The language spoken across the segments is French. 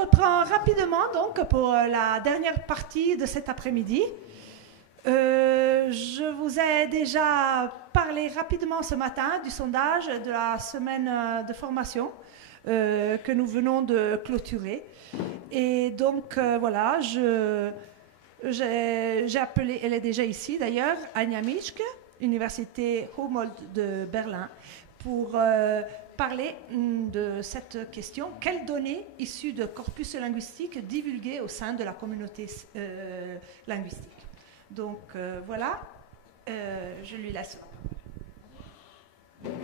reprend rapidement donc pour la dernière partie de cet après-midi. Je vous ai déjà parlé rapidement ce matin du sondage de la semaine de formation que nous venons de clôturer. Et donc voilà, j'ai appelé, elle est déjà ici d'ailleurs, Anja Mischke, Université Humboldt de Berlin, pour parler de cette question. Quelles données issues de corpus linguistique divulguées au sein de la communauté linguistique? Donc voilà, je lui laisse la parole.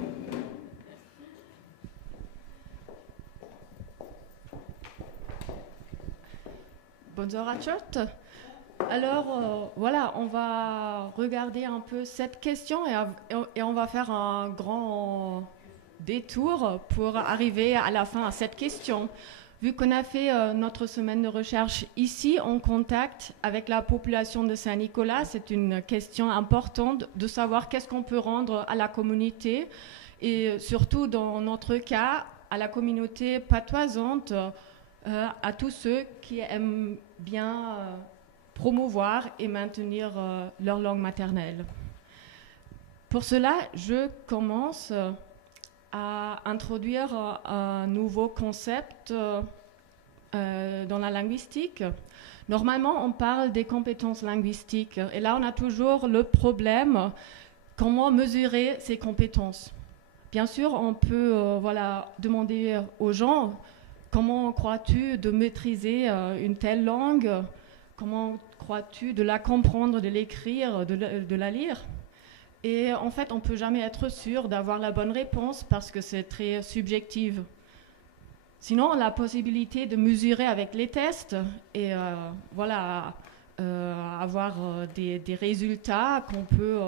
Bonjour à tous. Alors voilà, on va regarder un peu cette question et on va faire un grand détour pour arriver à la fin à cette question. Vu qu'on a fait notre semaine de recherche ici, en contact avec la population de Saint-Nicolas, c'est une question importante de savoir qu'est-ce qu'on peut rendre à la communauté et surtout dans notre cas à la communauté patoisante, à tous ceux qui aiment bien promouvoir et maintenir leur langue maternelle. Pour cela, je commence à introduire un nouveau concept dans la linguistique. Normalement, on parle des compétences linguistiques. Et là, on a toujours le problème, comment mesurer ces compétences. Bien sûr, on peut demander aux gens, comment crois-tu de maîtriser une telle langue? Comment crois-tu de la comprendre, de l'écrire, de la lire? Et en fait, on ne peut jamais être sûr d'avoir la bonne réponse parce que c'est très subjectif. Sinon, on a la possibilité de mesurer avec les tests et avoir des résultats qu'on peut,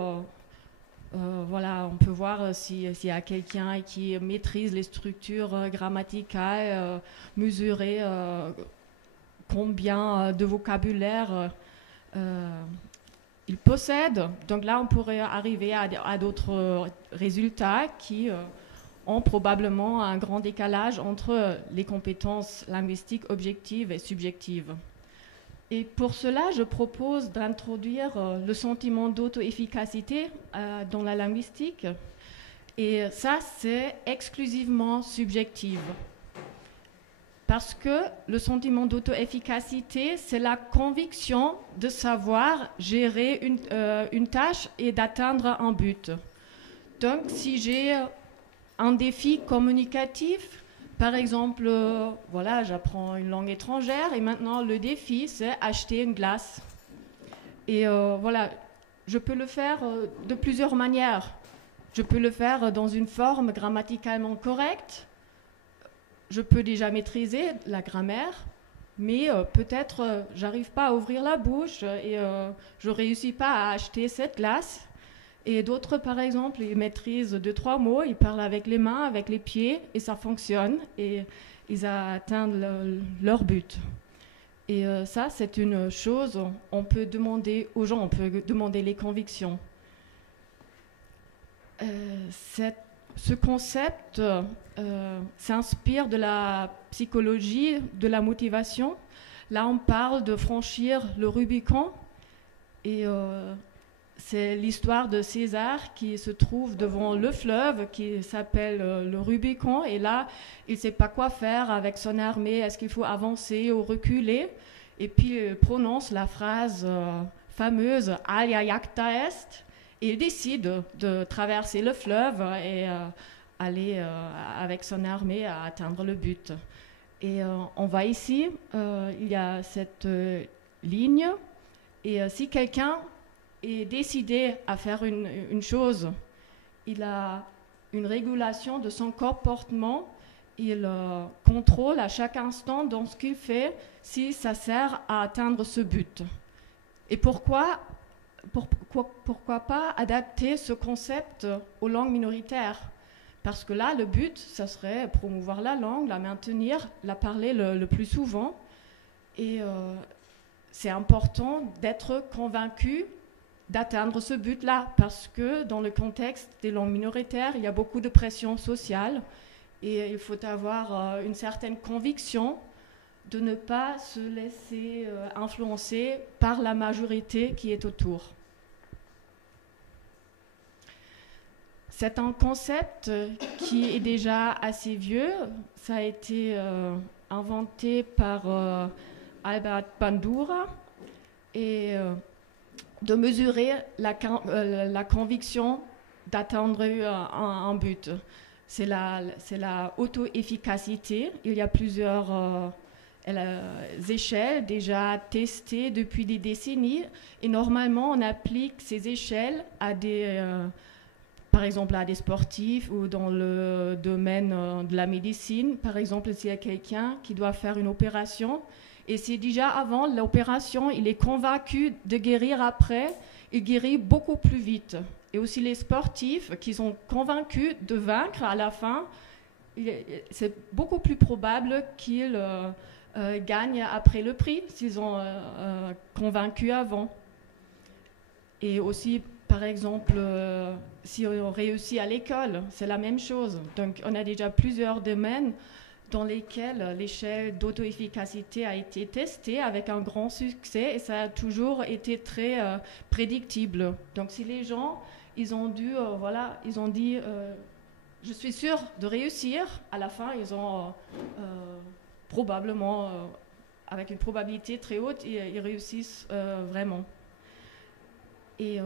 on peut voir s'il y a quelqu'un qui maîtrise les structures grammaticales, mesurer combien de vocabulaire il possède. Donc là, on pourrait arriver à d'autres résultats qui ont probablement un grand décalage entre les compétences linguistiques objectives et subjectives. Et pour cela, je propose d'introduire le sentiment d'auto-efficacité dans la linguistique. Et ça, c'est exclusivement subjectif. Parce que le sentiment d'auto-efficacité, c'est la conviction de savoir gérer une tâche et d'atteindre un but. Donc, si j'ai un défi communicatif, par exemple, j'apprends une langue étrangère et maintenant le défi, c'est acheter une glace. Et je peux le faire de plusieurs manières. Je peux le faire dans une forme grammaticalement correcte. Je peux déjà maîtriser la grammaire, mais peut-être j'arrive pas à ouvrir la bouche et je réussis pas à acheter cette glace. Et d'autres, par exemple, ils maîtrisent 2-3 mots, ils parlent avec les mains, avec les pieds, et ça fonctionne, et ils atteignent leur but. Et ça, c'est une chose, on peut demander aux gens, on peut demander les convictions. Ce concept s'inspire de la psychologie de la motivation. Là, on parle de franchir le Rubicon. Et c'est l'histoire de César qui se trouve devant le fleuve qui s'appelle le Rubicon. Et là, il ne sait pas quoi faire avec son armée. Est-ce qu'il faut avancer ou reculer? Et puis, il prononce la phrase fameuse « Alia jacta est ». Et il décide de traverser le fleuve et aller avec son armée à atteindre le but. Et on voit ici, il y a cette ligne. Et si quelqu'un est décidé à faire une chose, il a une régulation de son comportement. Il contrôle à chaque instant dans ce qu'il fait si ça sert à atteindre ce but. Et pourquoi pas adapter ce concept aux langues minoritaires? Parce que là, le but, ça serait promouvoir la langue, la maintenir, la parler le plus souvent. Et c'est important d'être convaincu d'atteindre ce but-là, parce que dans le contexte des langues minoritaires, il y a beaucoup de pression sociale et il faut avoir une certaine conviction de ne pas se laisser influencer par la majorité qui est autour. C'est un concept qui est déjà assez vieux. Ça a été inventé par Albert Bandura et de mesurer la conviction d'atteindre un but. C'est la auto-efficacité. Il y a plusieurs échelles déjà testées depuis des décennies et normalement on applique ces échelles à par exemple à des sportifs ou dans le domaine de la médecine. Par exemple, s'il y a quelqu'un qui doit faire une opération et si déjà avant l'opération, il est convaincu de guérir après, il guérit beaucoup plus vite. Et aussi les sportifs qui sont convaincus de vaincre à la fin, c'est beaucoup plus probable qu'ils gagnent après le prix s'ils ont convaincu avant. Et aussi, par exemple, si on réussit à l'école, c'est la même chose. Donc, on a déjà plusieurs domaines dans lesquels l'échelle d'auto-efficacité a été testée avec un grand succès et ça a toujours été très prédictible. Donc, si les gens, ils ont dit, je suis sûr de réussir, à la fin, ils ont probablement, avec une probabilité très haute, ils réussissent vraiment. Et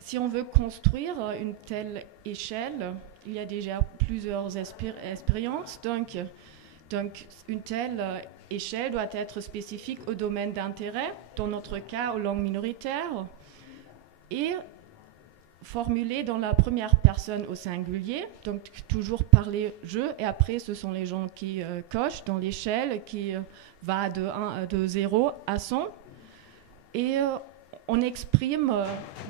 si on veut construire une telle échelle, il y a déjà plusieurs expériences. Donc, une telle échelle doit être spécifique au domaine d'intérêt, dans notre cas aux langues minoritaires, et formulée dans la première personne au singulier, donc toujours parler je, et après ce sont les gens qui cochent dans l'échelle qui va de 0 à 100. Et on exprime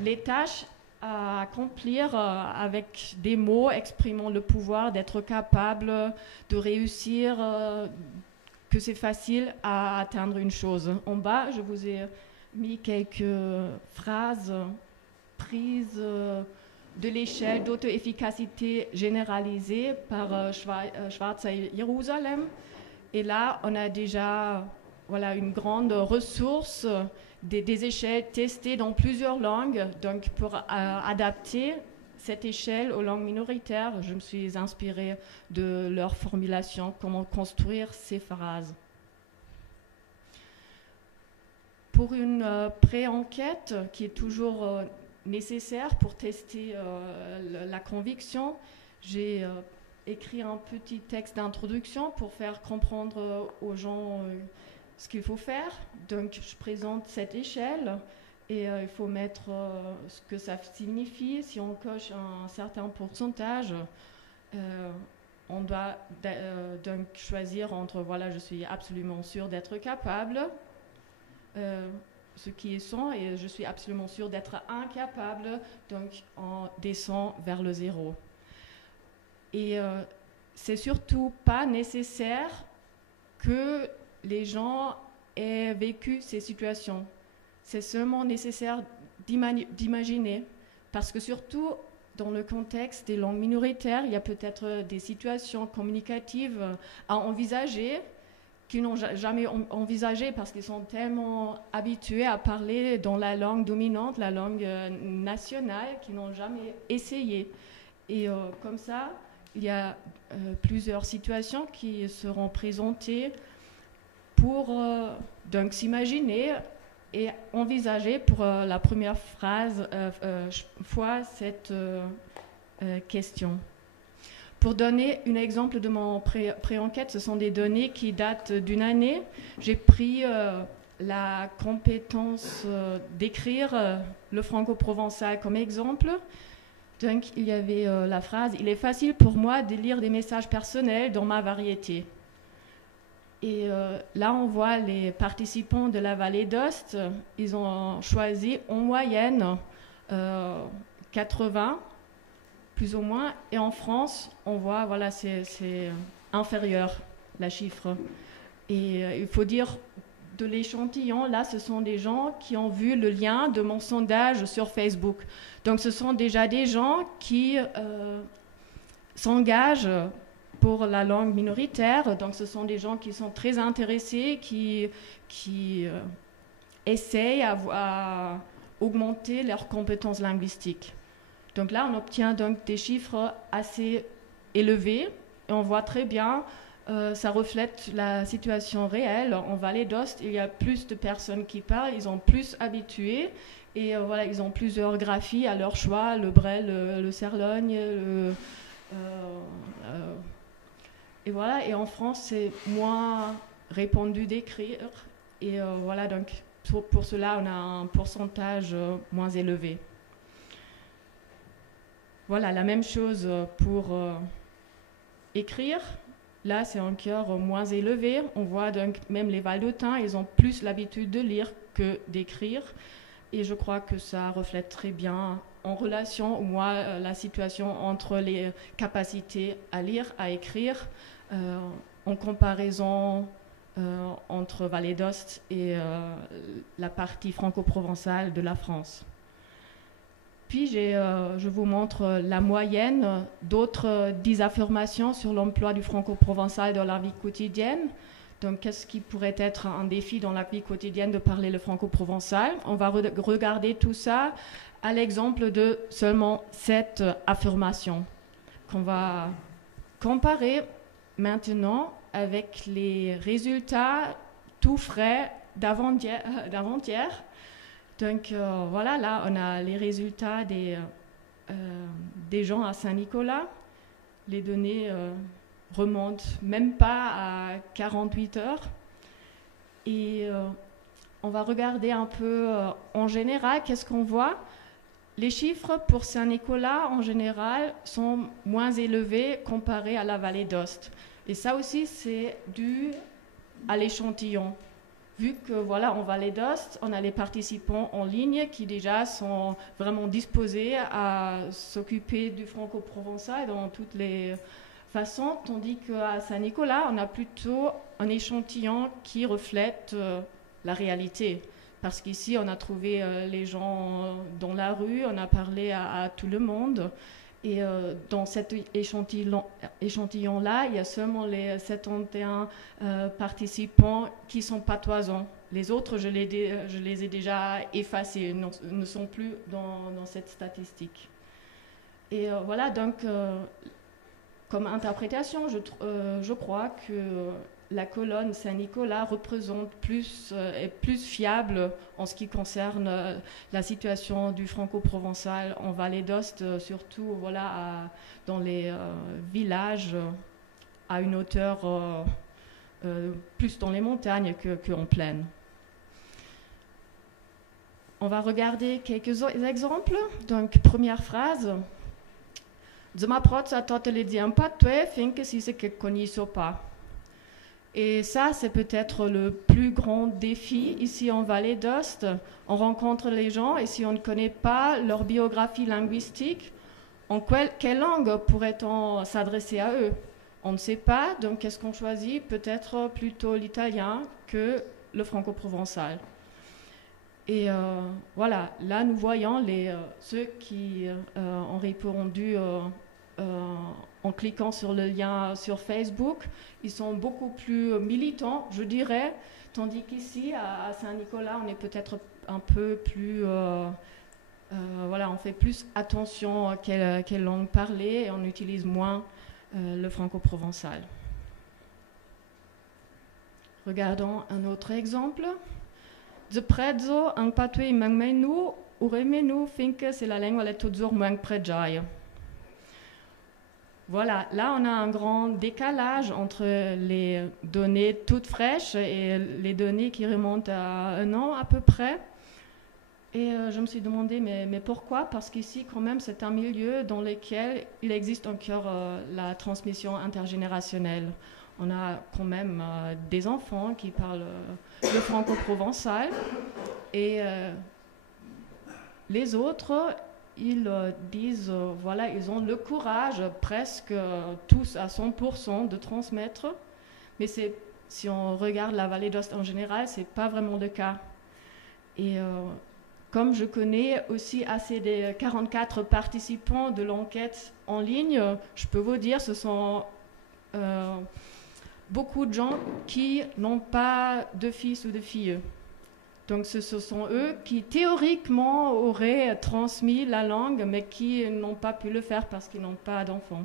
les tâches à accomplir avec des mots exprimant le pouvoir d'être capable de réussir, que c'est facile à atteindre une chose. En bas, je vous ai mis quelques phrases prises de l'échelle d'auto-efficacité généralisée par Schwarzer Jerusalem. Et là, on a déjà une grande ressource des échelles testées dans plusieurs langues. Donc, pour adapter cette échelle aux langues minoritaires, je me suis inspirée de leur formulation, comment construire ces phrases. Pour une pré-enquête qui est toujours nécessaire pour tester la conviction, j'ai écrit un petit texte d'introduction pour faire comprendre aux gens ce qu'il faut faire. Donc, je présente cette échelle et il faut mettre ce que ça signifie. Si on coche un certain pourcentage, on doit donc choisir entre je suis absolument sûr d'être capable, ce qui est 100, et je suis absolument sûr d'être incapable, donc on descend vers le 0. Et c'est surtout pas nécessaire que les gens aient vécu ces situations. C'est seulement nécessaire d'imaginer, parce que surtout dans le contexte des langues minoritaires, il y a peut-être des situations communicatives à envisager qu'ils n'ont jamais envisagées parce qu'ils sont tellement habitués à parler dans la langue dominante, la langue nationale, qu'ils n'ont jamais essayé. Et comme ça, il y a plusieurs situations qui seront présentées pour donc s'imaginer et envisager pour la première fois cette question. Pour donner un exemple de mon pré-enquête, ce sont des données qui datent d'une année. J'ai pris la compétence d'écrire le franco-provençal comme exemple. Donc, il y avait la phrase « Il est facile pour moi de lire des messages personnels dans ma variété ». Et là, on voit les participants de la vallée d'Ost, ils ont choisi en moyenne 80, plus ou moins. Et en France, on voit, c'est inférieur, la chiffre. Et il faut dire, de l'échantillon, là, ce sont des gens qui ont vu le lien de mon sondage sur Facebook. Donc, ce sont déjà des gens qui s'engagent pour la langue minoritaire. Donc ce sont des gens qui sont très intéressés, qui essayent à augmenter leurs compétences linguistiques. Donc là, on obtient donc des chiffres assez élevés et on voit très bien, ça reflète la situation réelle. En Vallée d'Ost, il y a plus de personnes qui parlent, ils sont plus habitués et voilà, ils ont plusieurs graphies à leur choix, le Braille, le Cerlogne, et voilà. Et en France, c'est moins répandu d'écrire et voilà, donc pour cela, on a un pourcentage moins élevé. Voilà, la même chose pour écrire. Là, c'est encore moins élevé. On voit donc même les Valdôtains, ils ont plus l'habitude de lire que d'écrire. Et je crois que ça reflète très bien en relation, moi, la situation entre les capacités à lire, à écrire, en comparaison entre Vallée d'Ost et la partie franco-provençale de la France. Puis je vous montre la moyenne d'autres désaffirmations sur l'emploi du franco-provençal dans la vie quotidienne. Donc, qu'est-ce qui pourrait être un défi dans la vie quotidienne de parler le franco-provençal? On va regarder tout ça à l'exemple de seulement 7 affirmations qu'on va comparer maintenant avec les résultats tout frais d'avant-hier. Donc voilà, là on a les résultats des gens à Saint-Nicolas. Les données remontent même pas à 48 heures. Et on va regarder un peu en général, qu'est-ce qu'on voit? Les chiffres pour Saint-Nicolas en général sont moins élevés comparés à la Vallée d'Ost. Et ça aussi c'est dû à l'échantillon. Vu que voilà, en Vallée d'Ost, on a les participants en ligne qui déjà sont vraiment disposés à s'occuper du franco-provençal dans toutes les façons, tandis qu'à Saint-Nicolas, on a plutôt un échantillon qui reflète la réalité. Parce qu'ici, on a trouvé les gens dans la rue, on a parlé à tout le monde. Et dans cet échantillon-là, il y a seulement les 71 participants qui sont patoisants. Les autres, je les ai déjà effacés, ne sont plus dans cette statistique. Et voilà, donc, comme interprétation, je crois que la colonne Saint-Nicolas représente est plus fiable en ce qui concerne la situation du franco-provençal en Vallée d'Ost, surtout voilà, dans les villages à une hauteur plus dans les montagnes qu'en plaine. On va regarder quelques exemples. Donc, première phrase. Zuma protsa totele diam patue finke si se que cognisso pas. Et ça, c'est peut-être le plus grand défi ici en Vallée d'Ost. On rencontre les gens et si on ne connaît pas leur biographie linguistique, en quelle langue pourrait-on s'adresser à eux? On ne sait pas, donc qu'est-ce qu'on choisit? Peut-être plutôt l'italien que le franco-provençal. Et voilà, là nous voyons ceux qui ont répondu en cliquant sur le lien sur Facebook, ils sont beaucoup plus militants, je dirais, tandis qu'ici, à Saint-Nicolas, on est peut-être un peu plus... voilà, on fait plus attention à quelle langue parler et on utilise moins le franco-provençal. Regardons un autre exemple. The prezzo ang patui mang menu, uremenu finke c'est la langue elle toujours mang pregiaia. Voilà, là on a un grand décalage entre les données toutes fraîches et les données qui remontent à 1 an à peu près. Et je me suis demandé, mais pourquoi? Parce qu'ici, quand même, c'est un milieu dans lequel il existe encore la transmission intergénérationnelle. On a quand même des enfants qui parlent le franco-provençal et les autres... Ils disent, voilà, ils ont le courage presque tous à 100% de transmettre, mais si on regarde la Vallée d'Ost en général, ce n'est pas vraiment le cas. Et comme je connais aussi assez des 44 participants de l'enquête en ligne, je peux vous dire ce sont beaucoup de gens qui n'ont pas de fils ou de filles. Donc ce sont eux qui théoriquement auraient transmis la langue, mais qui n'ont pas pu le faire parce qu'ils n'ont pas d'enfants.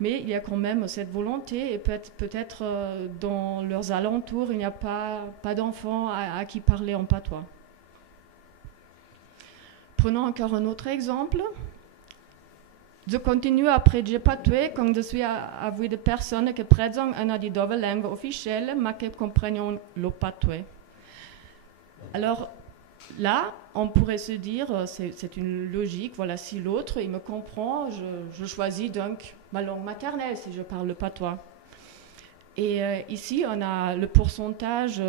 Mais il y a quand même cette volonté, et peut-être dans leurs alentours, il n'y a pas d'enfants à qui parler en patois. Prenons encore un autre exemple. Je continue a prediger patois quand je suis avec des personnes qui présentent une des deux langues officielles, mais qui comprennent le patois. Alors là, on pourrait se dire, c'est une logique, voilà, si l'autre, il me comprend, je choisis donc ma langue maternelle si je parle le patois. Et ici, on a le pourcentage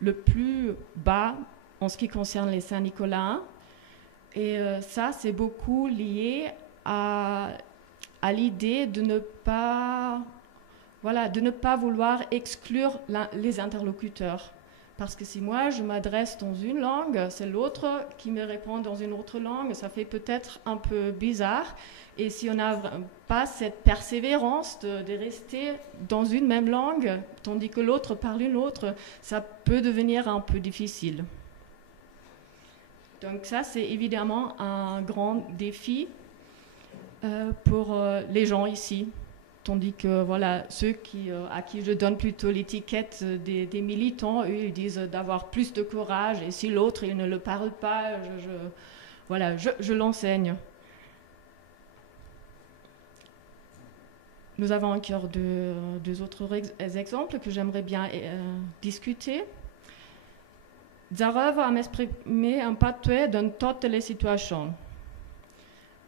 le plus bas en ce qui concerne les Saint-Nicolains. Et ça, c'est beaucoup lié à l'idée de ne pas vouloir exclure les interlocuteurs. Parce que si moi, je m'adresse dans une langue, c'est l'autre qui me répond dans une autre langue, ça fait peut-être un peu bizarre. Et si on n'a pas cette persévérance de rester dans une même langue, tandis que l'autre parle une autre, ça peut devenir un peu difficile. Donc ça, c'est évidemment un grand défi pour les gens ici. Tandis que voilà, ceux à qui je donne plutôt l'étiquette des militants, eux, ils disent d'avoir plus de courage. Et si l'autre, il ne le parle pas, je l'enseigne. Nous avons encore deux autres exemples que j'aimerais bien discuter. J'arrive à m'exprimer en patois dans toutes les situations.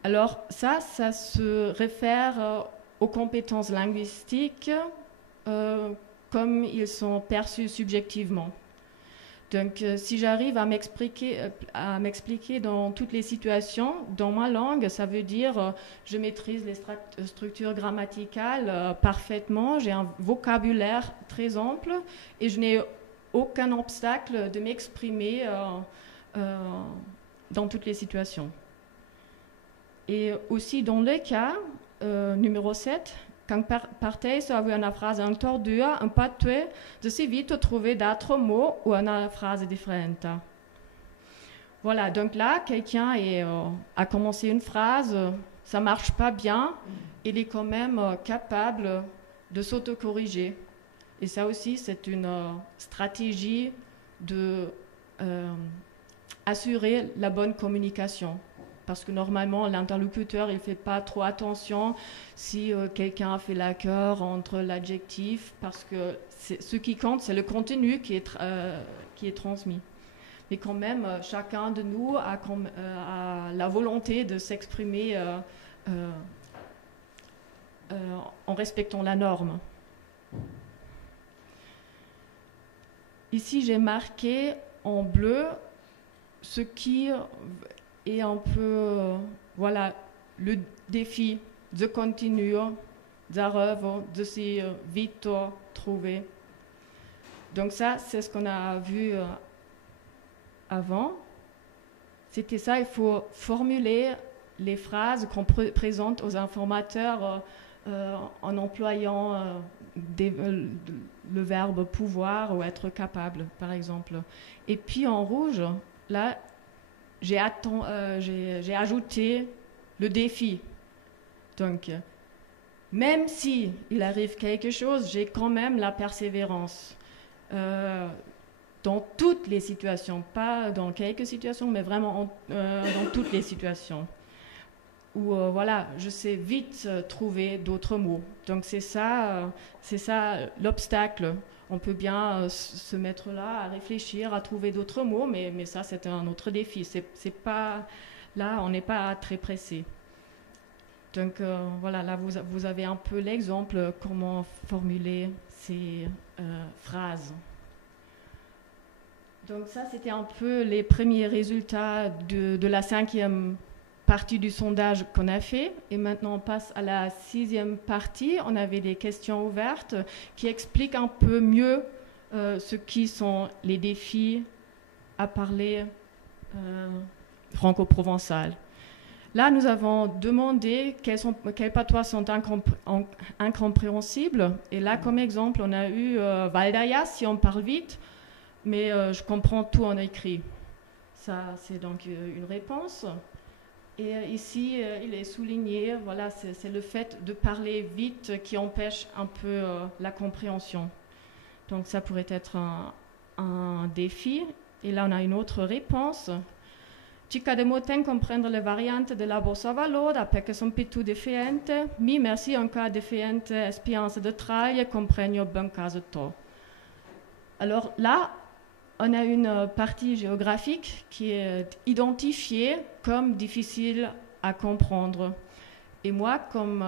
Alors ça se réfère aux compétences linguistiques comme ils sont perçus subjectivement. Donc, si j'arrive à m'expliquer dans toutes les situations, dans ma langue, ça veut dire je maîtrise les structures grammaticales parfaitement, j'ai un vocabulaire très ample et je n'ai aucun obstacle de m'exprimer dans toutes les situations. Et aussi dans le cas numéro 7, quand partez sur une phrase entendue, un patois, je sais vite trouver d'autres mots ou une phrase différente. Voilà, donc là, quelqu'un a commencé une phrase, ça ne marche pas bien, il est quand même capable de s'autocorriger. Et ça aussi, c'est une stratégie de assurer la bonne communication. Parce que normalement, l'interlocuteur, il ne fait pas trop attention si quelqu'un fait l'accord entre l'adjectif, parce que ce qui compte, c'est le contenu qui est transmis. Mais quand même, chacun de nous a la volonté de s'exprimer en respectant la norme. Ici, j'ai marqué en bleu ce qui est un peu, le défi de continuer, d'arriver, de se vite trouver. Donc ça, c'est ce qu'on a vu avant. C'était ça, il faut formuler les phrases qu'on présente aux informateurs en employant le verbe pouvoir ou être capable, par exemple. Et puis en rouge, là, j'ai ajouté le défi. Donc, même si il arrive quelque chose, j'ai quand même la persévérance. Dans toutes les situations, pas dans quelques situations, mais vraiment dans toutes les situations. Où je sais vite trouver d'autres mots. Donc c'est ça l'obstacle. On peut bien se mettre là à réfléchir, à trouver d'autres mots, mais ça c'est un autre défi. C'est pas là, on n'est pas très pressé. Donc là vous avez un peu l'exemple comment formuler ces phrases. Donc ça c'était un peu les premiers résultats de la 5e partie du sondage qu'on a fait. Et maintenant, on passe à la 6e partie. On avait des questions ouvertes qui expliquent un peu mieux ce qui sont les défis à parler franco-provençal. Là, nous avons demandé quels patois sont incompréhensibles. Et là, comme exemple, on a eu Valdaya, si on parle vite, mais je comprends tout en écrit. Ça, c'est donc une réponse. Et ici, il est souligné, voilà, c'est le fait de parler vite qui empêche un peu la compréhension. Donc ça pourrait être un défi. Et là, on a une autre réponse. Cica de moten comprendre les variantes de la bossa valoda perché sono più differenti. Mi merci en cas differente espérience de travail comprennent ben caso to. Alors là, on a une partie géographique qui est identifiée comme difficile à comprendre. Et moi, comme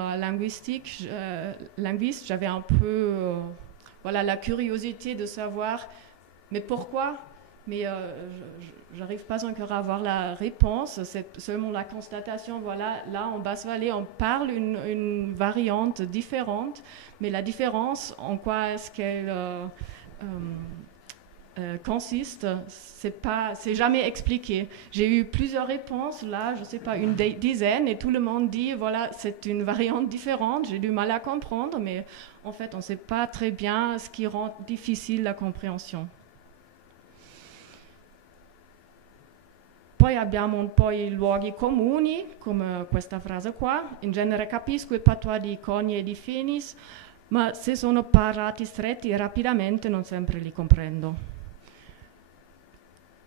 linguiste, j'avais un peu la curiosité de savoir, mais pourquoi? Mais je n'arrive pas encore à avoir la réponse, c'est seulement la constatation, voilà, là en Basse-Vallée, on parle une variante différente, mais la différence, en quoi est-ce qu'elle consiste, c'est jamais expliqué. J'ai eu plusieurs réponses, là, je ne sais pas, une dizaine, et tout le monde dit, voilà, c'est une variante différente, j'ai du mal à comprendre, mais en fait, on ne sait pas très bien ce qui rend difficile la compréhension. Poi abbiamo un po' i luoghi comuni, come questa frase qua. In genere capisco il patois di Cogni e di Finis, ma se sono parlati stretti rapidamente non sempre li comprendo.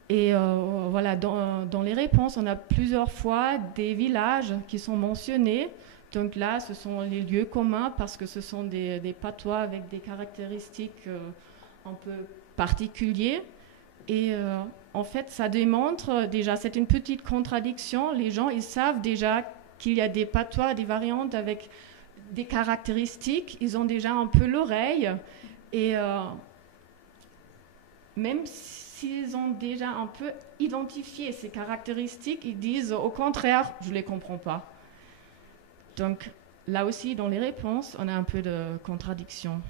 Et voilà, dans les réponses, on a plusieurs fois des villages qui sont mentionnés. Donc là, ce sont les lieux communs parce que ce sont des patois avec des caractéristiques un peu particulières. Et en fait, ça démontre déjà, c'est une petite contradiction. Les gens, ils savent déjà qu'il y a des patois, des variantes avec des caractéristiques. Ils ont déjà un peu l'oreille. Et même s'ils ont déjà un peu identifié ces caractéristiques, ils disent au contraire, je ne les comprends pas. Donc là aussi, dans les réponses, on a un peu de contradiction.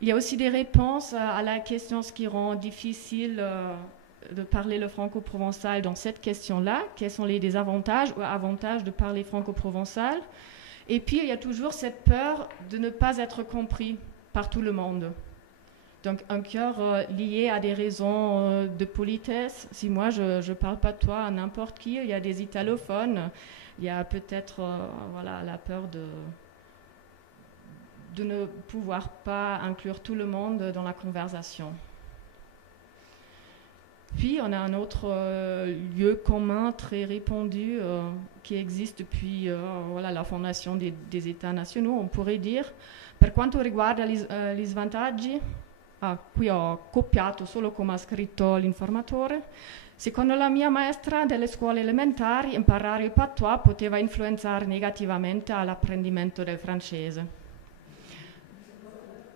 Il y a aussi des réponses à la question ce qui rend difficile de parler le franco-provençal dans cette question-là. Quels sont les désavantages ou avantages de parler franco-provençal? Et puis, il y a toujours cette peur de ne pas être compris par tout le monde. Donc, un cœur lié à des raisons de politesse. Si moi, je ne parle pas de toi à n'importe qui, il y a des italophones, il y a peut-être la peur de ne pouvoir pas inclure tout le monde dans la conversation. Puis, on a un autre lieu commun très répandu qui existe depuis la fondation des États nationaux, on pourrait dire. Per quanto riguarda gli svantaggi, qui ho copiato solo come ha scritto l'informatore. Secondo la mia maestra delle scuole elementari, imparare il patois poteva influenzare negativamente all'apprendimento del francese.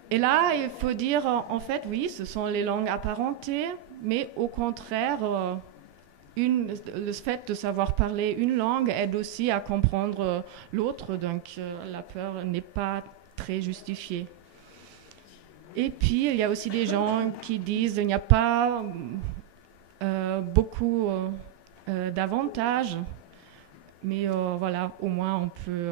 Et là, il faut dire, en fait, oui, ce sont les langues apparentées, mais au contraire, le fait de savoir parler une langue aide aussi à comprendre l'autre, donc la peur n'est pas très justifiée. Et puis, il y a aussi des gens qui disent qu'il n'y a pas beaucoup d'avantages, mais voilà, au moins on peut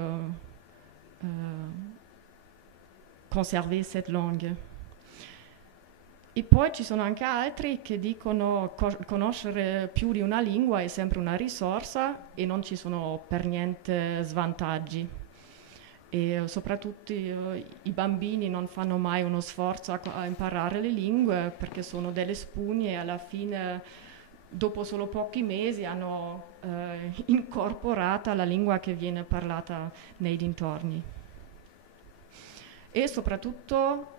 conserver cette langue. E poi ci sono anche altri che dicono conoscere più di una lingua è sempre una risorsa e non ci sono per niente svantaggi. E soprattutto i bambini non fanno mai uno sforzo a imparare le lingue perché sono delle spugne e alla fine, dopo solo pochi mesi, hanno incorporata la lingua che viene parlata nei dintorni. E soprattutto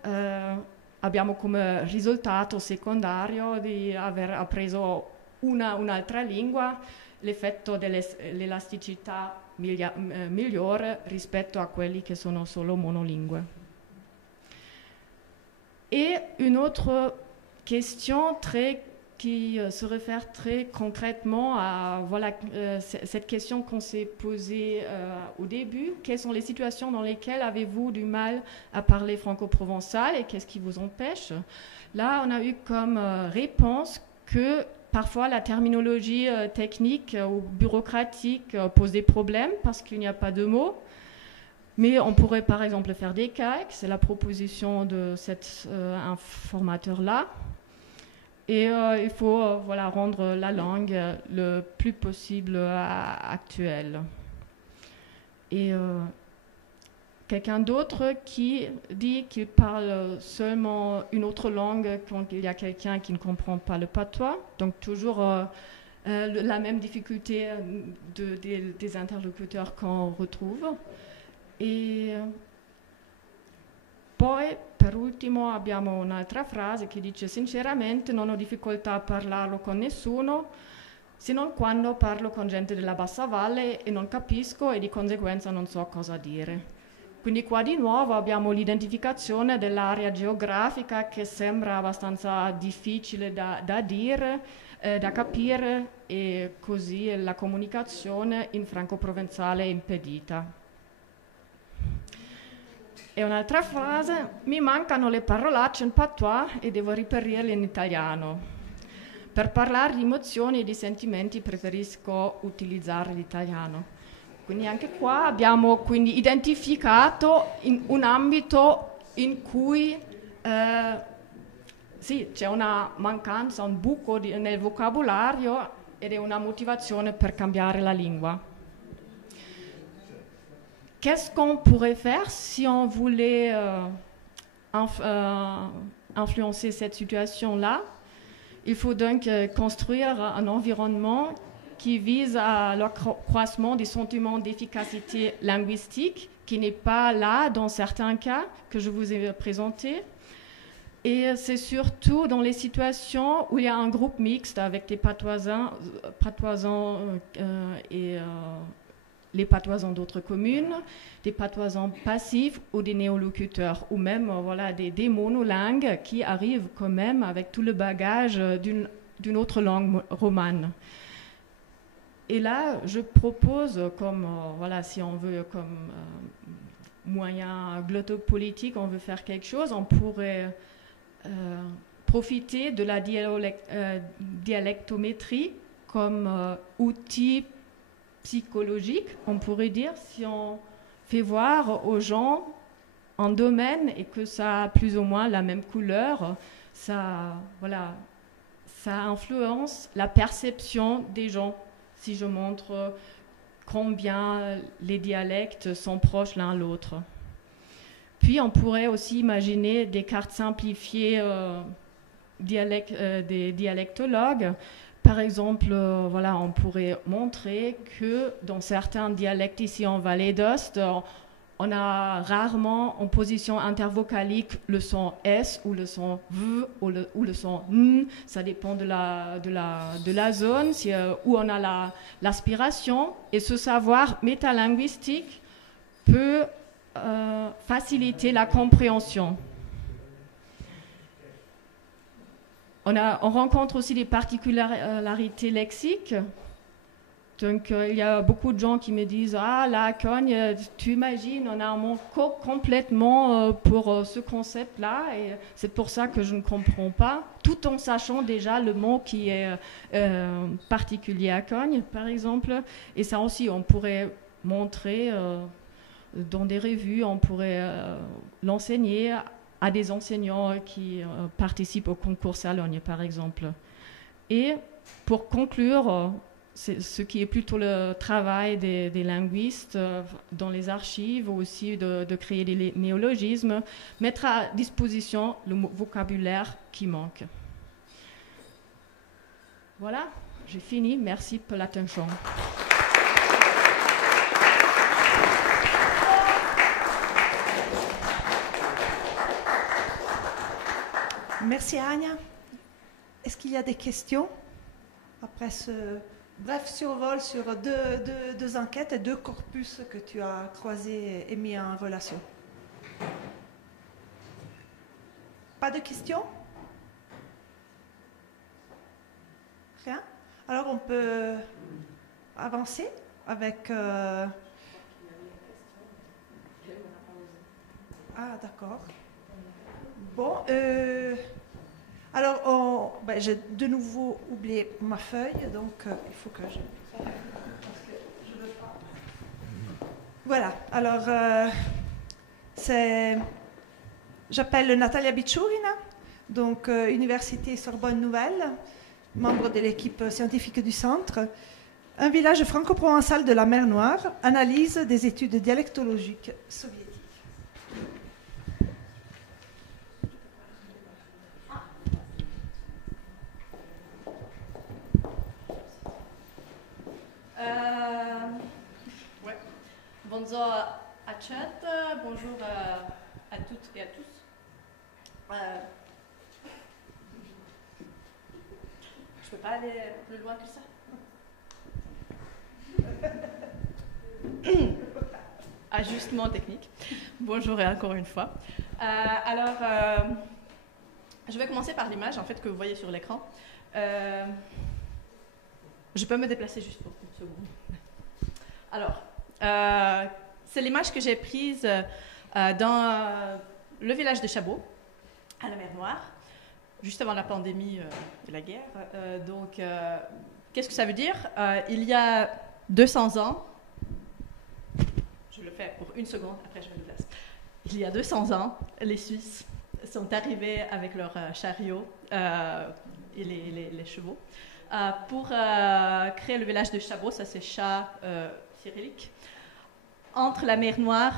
abbiamo come risultato secondario di aver appreso un'altra lingua, l'effetto dell'elasticità migliore rispetto a quelli che sono solo monolingue. Et une autre question qui se réfère très concrètement à cette question qu'on s'est posée au début. Quelles sont les situations dans lesquelles avez-vous du mal à parler franco-provençal et qu'est-ce qui vous empêche? Là, on a eu comme réponse que parfois la terminologie technique ou bureaucratique pose des problèmes parce qu'il n'y a pas de mots. Mais on pourrait par exemple faire des calques, c'est la proposition de cet informateur-là. Et il faut rendre la langue le plus possible actuelle. Et quelqu'un d'autre qui dit qu'il parle seulement une autre langue quand il y a quelqu'un qui ne comprend pas le patois. Donc toujours la même difficulté des interlocuteurs qu'on retrouve. E poi per ultimo abbiamo un'altra frase che dice: sinceramente non ho difficoltà a parlarlo con nessuno, se non quando parlo con gente della bassa valle e non capisco e di conseguenza non so cosa dire. Quindi qua di nuovo abbiamo l'identificazione dell'area geografica che sembra abbastanza difficile da dire, da capire, e così la comunicazione in franco-provenzale è impedita. E un'altra frase: mi mancano le parolacce in patois e devo reperirle in italiano. Per parlare di emozioni e di sentimenti preferisco utilizzare l'italiano. Quindi anche qua abbiamo quindi identificato un ambito in cui sì, c'è una mancanza, un buco nel vocabolario ed è una motivazione per cambiare la lingua. Qu'est-ce qu'on pourrait faire si on voulait influencer cette situation-là? Il faut donc construire un environnement qui vise à l'accroissement des sentiments d'efficacité linguistique, qui n'est pas là dans certains cas que je vous ai présentés. Et c'est surtout dans les situations où il y a un groupe mixte avec des patoisans et les patoisans d'autres communes, des patoisans passifs ou des néolocuteurs, ou même des monolingues qui arrivent quand même avec tout le bagage d'une autre langue romane. Et là, je propose, comme si on veut, comme moyen glottopolitique, on veut faire quelque chose, on pourrait profiter de la dialectométrie comme outil psychologique, on pourrait dire, si on fait voir aux gens un domaine et que ça a plus ou moins la même couleur, ça influence la perception des gens. Si je montre combien les dialectes sont proches l'un l'autre. Puis on pourrait aussi imaginer des cartes simplifiées des dialectologues. Par exemple, on pourrait montrer que dans certains dialectes ici en Vallée d'Ost, on a rarement en position intervocalique le son S ou le son V ou le son N. Ça dépend de la zone où on a l'aspiration. Et ce savoir métalinguistique peut faciliter la compréhension. On rencontre aussi des particularités lexiques. Donc, il y a beaucoup de gens qui me disent « Ah, là, à Cogne, tu imagines, on a un mot complètement pour ce concept-là, et c'est pour ça que je ne comprends pas, tout en sachant déjà le mot qui est particulier à Cogne, par exemple. Et ça aussi, on pourrait montrer dans des revues, on pourrait l'enseigner à des enseignants qui participent au concours Salogne, par exemple. Et pour conclure, c'est ce qui est plutôt le travail des linguistes dans les archives, aussi de créer des néologismes, mettre à disposition le vocabulaire qui manque. Voilà, j'ai fini. Merci pour l'attention. Merci Anya. Est-ce qu'il y a des questions après ce bref survol sur deux enquêtes et deux corpus que tu as croisés et mis en relation? Pas de questions? Rien? Alors on peut avancer avec... Ah d'accord. Bon, alors ben, j'ai de nouveau oublié ma feuille, donc il faut que je... Parce que je veux pas... Voilà, alors j'appelle Natalia Bicciurina, donc Université Sorbonne Nouvelle, membre de l'équipe scientifique du centre. Un village franco-provençal de la mer Noire, analyse des études dialectologiques soviétiques. Ouais. Bonjour à chat, bonjour à toutes et à tous. Je peux pas aller plus loin que ça. Ajustement technique. Bonjour et encore une fois. Je vais commencer par l'image en fait que vous voyez sur l'écran. Je peux me déplacer juste pour une seconde. Alors, c'est l'image que j'ai prise dans le village de Chabot, à la mer Noire, juste avant la pandémie et la guerre. Qu'est-ce que ça veut dire? Il y a 200 ans, je le fais pour une seconde, après je me déplace. Il y a 200 ans, les Suisses sont arrivés avec leurs chariots et les chevaux pour créer le village de Chabot, ça c'est chat cyrillique, entre la mer Noire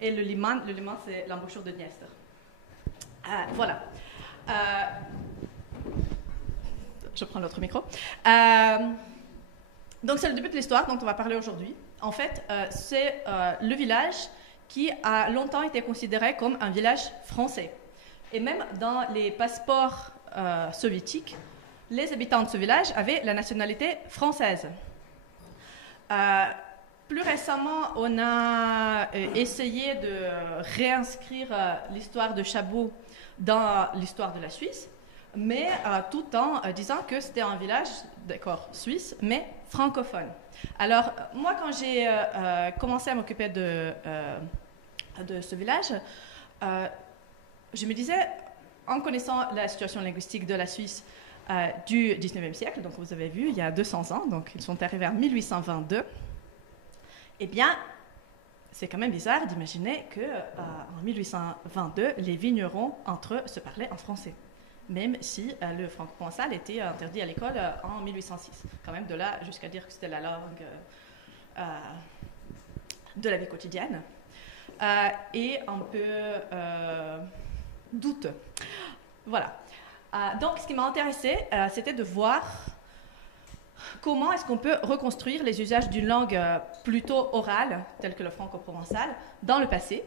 et le Liman. Le Liman, c'est l'embouchure de Dniester. Voilà. Je prends l'autre micro. Donc c'est le début de l'histoire dont on va parler aujourd'hui. En fait, c'est le village qui a longtemps été considéré comme un village français. Et même dans les passeports soviétiques, les habitants de ce village avaient la nationalité française. Plus récemment, on a essayé de réinscrire l'histoire de Chabot dans l'histoire de la Suisse, mais tout en disant que c'était un village, d'accord, suisse, mais francophone. Alors, moi, quand j'ai commencé à m'occuper de ce village, je me disais, en connaissant la situation linguistique de la Suisse du 19e siècle, donc vous avez vu, il y a 200 ans, donc ils sont arrivés en 1822, eh bien, c'est quand même bizarre d'imaginer qu'en 1822, les vignerons entre eux se parlaient en français, même si le franco-provençal était interdit à l'école en 1806. Quand même de là jusqu'à dire que c'était la langue de la vie quotidienne et un peu douteux. Voilà. Donc, ce qui m'a intéressé, c'était de voir comment est-ce qu'on peut reconstruire les usages d'une langue plutôt orale, telle que le franco-provençal, dans le passé,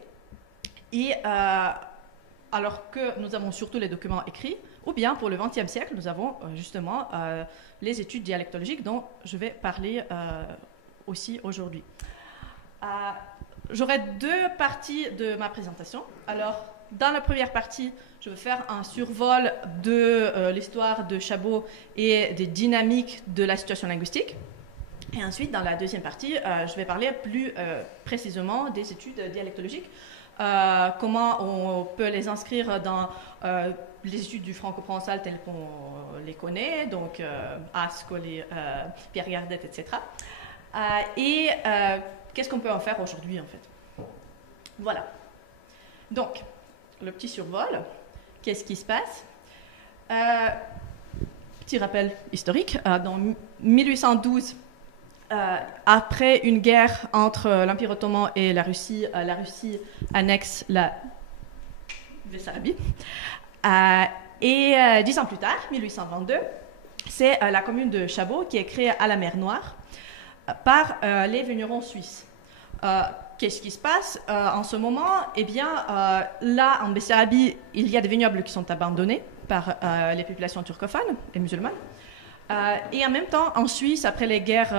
et alors que nous avons surtout les documents écrits, ou bien pour le XXe siècle, nous avons justement les études dialectologiques dont je vais parler aussi aujourd'hui. J'aurai deux parties de ma présentation. Alors, dans la première partie, je vais faire un survol de l'histoire de Chabot et des dynamiques de la situation linguistique. Et ensuite, dans la deuxième partie, je vais parler plus précisément des études dialectologiques, comment on peut les inscrire dans les études du franco-provençal telles qu'on les connaît, donc Ascoli, Pierre Gardet, etc. Et qu'est-ce qu'on peut en faire aujourd'hui, en fait. Voilà. Donc, le petit survol, qu'est-ce qui se passe? Petit rappel historique, dans 1812, après une guerre entre l'Empire ottoman et la Russie annexe la Bessarabie. Et 10 ans plus tard, 1822, c'est la commune de Chabot qui est créée à la mer Noire par les vignerons suisses. Qu'est-ce qui se passe en ce moment? Eh bien, là, en Bessarabie, il y a des vignobles qui sont abandonnés par les populations turcophones et musulmanes. Et en même temps, en Suisse, après les guerres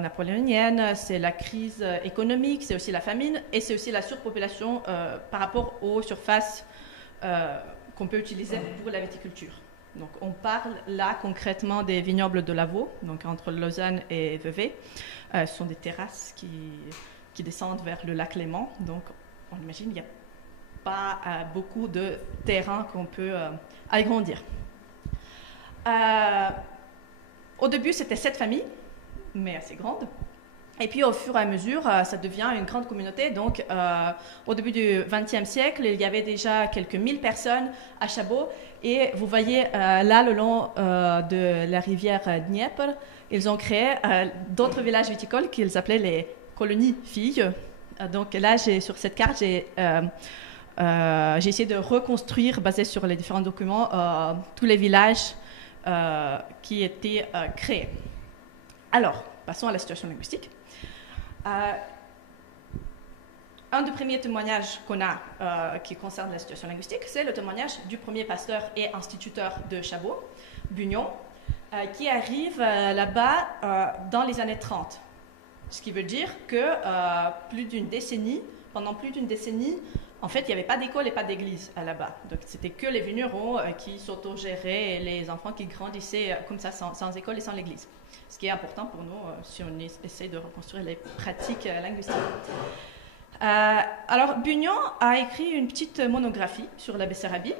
napoléoniennes, c'est la crise économique, c'est aussi la famine et c'est aussi la surpopulation par rapport aux surfaces qu'on peut utiliser pour la viticulture. Donc, on parle là concrètement des vignobles de Lavaux, donc entre Lausanne et Vevey. Ce sont des terrasses qui descendent vers le lac Léman. Donc, on imagine qu'il n'y a pas beaucoup de terrain qu'on peut agrandir. Au début, c'était 7 familles, mais assez grandes. Et puis, au fur et à mesure, ça devient une grande communauté. Donc, au début du XXe siècle, il y avait déjà quelques 1000 personnes à Chabot. Et vous voyez, là, le long de la rivière Dniepr, ils ont créé d'autres villages viticoles qu'ils appelaient les colonies filles. Donc là, sur cette carte, j'ai essayé de reconstruire, basé sur les différents documents, tous les villages qui étaient créés. Alors, passons à la situation linguistique. Un des premiers témoignages qu'on a qui concerne la situation linguistique, c'est le témoignage du premier pasteur et instituteur de Chabot, Bugnon, qui arrive là-bas dans les années 30. Ce qui veut dire que pendant plus d'une décennie, en fait, il n'y avait pas d'école et pas d'église là-bas. Donc, c'était que les vignerons qui s'autogéraient et les enfants qui grandissaient comme ça, sans école et sans l'église. Ce qui est important pour nous si on essaie de reconstruire les pratiques linguistiques. Alors, Bugnon a écrit une petite monographie sur la Bessarabie.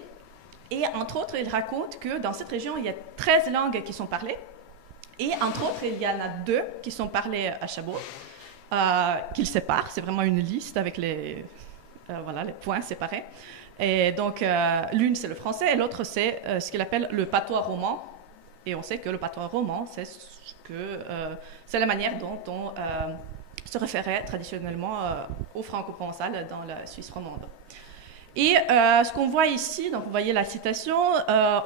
Et entre autres, il raconte que dans cette région, il y a 13 langues qui sont parlées. Et entre autres, il y en a 2 qui sont parlées à Chabot, qu'il sépare. C'est vraiment une liste avec les points séparés. Et donc, l'une, c'est le français, et l'autre, c'est ce qu'il appelle le patois roman. Et on sait que le patois roman, c'est la manière dont on se référait traditionnellement au franco-provençal dans la Suisse romande. Et ce qu'on voit ici, donc vous voyez la citation,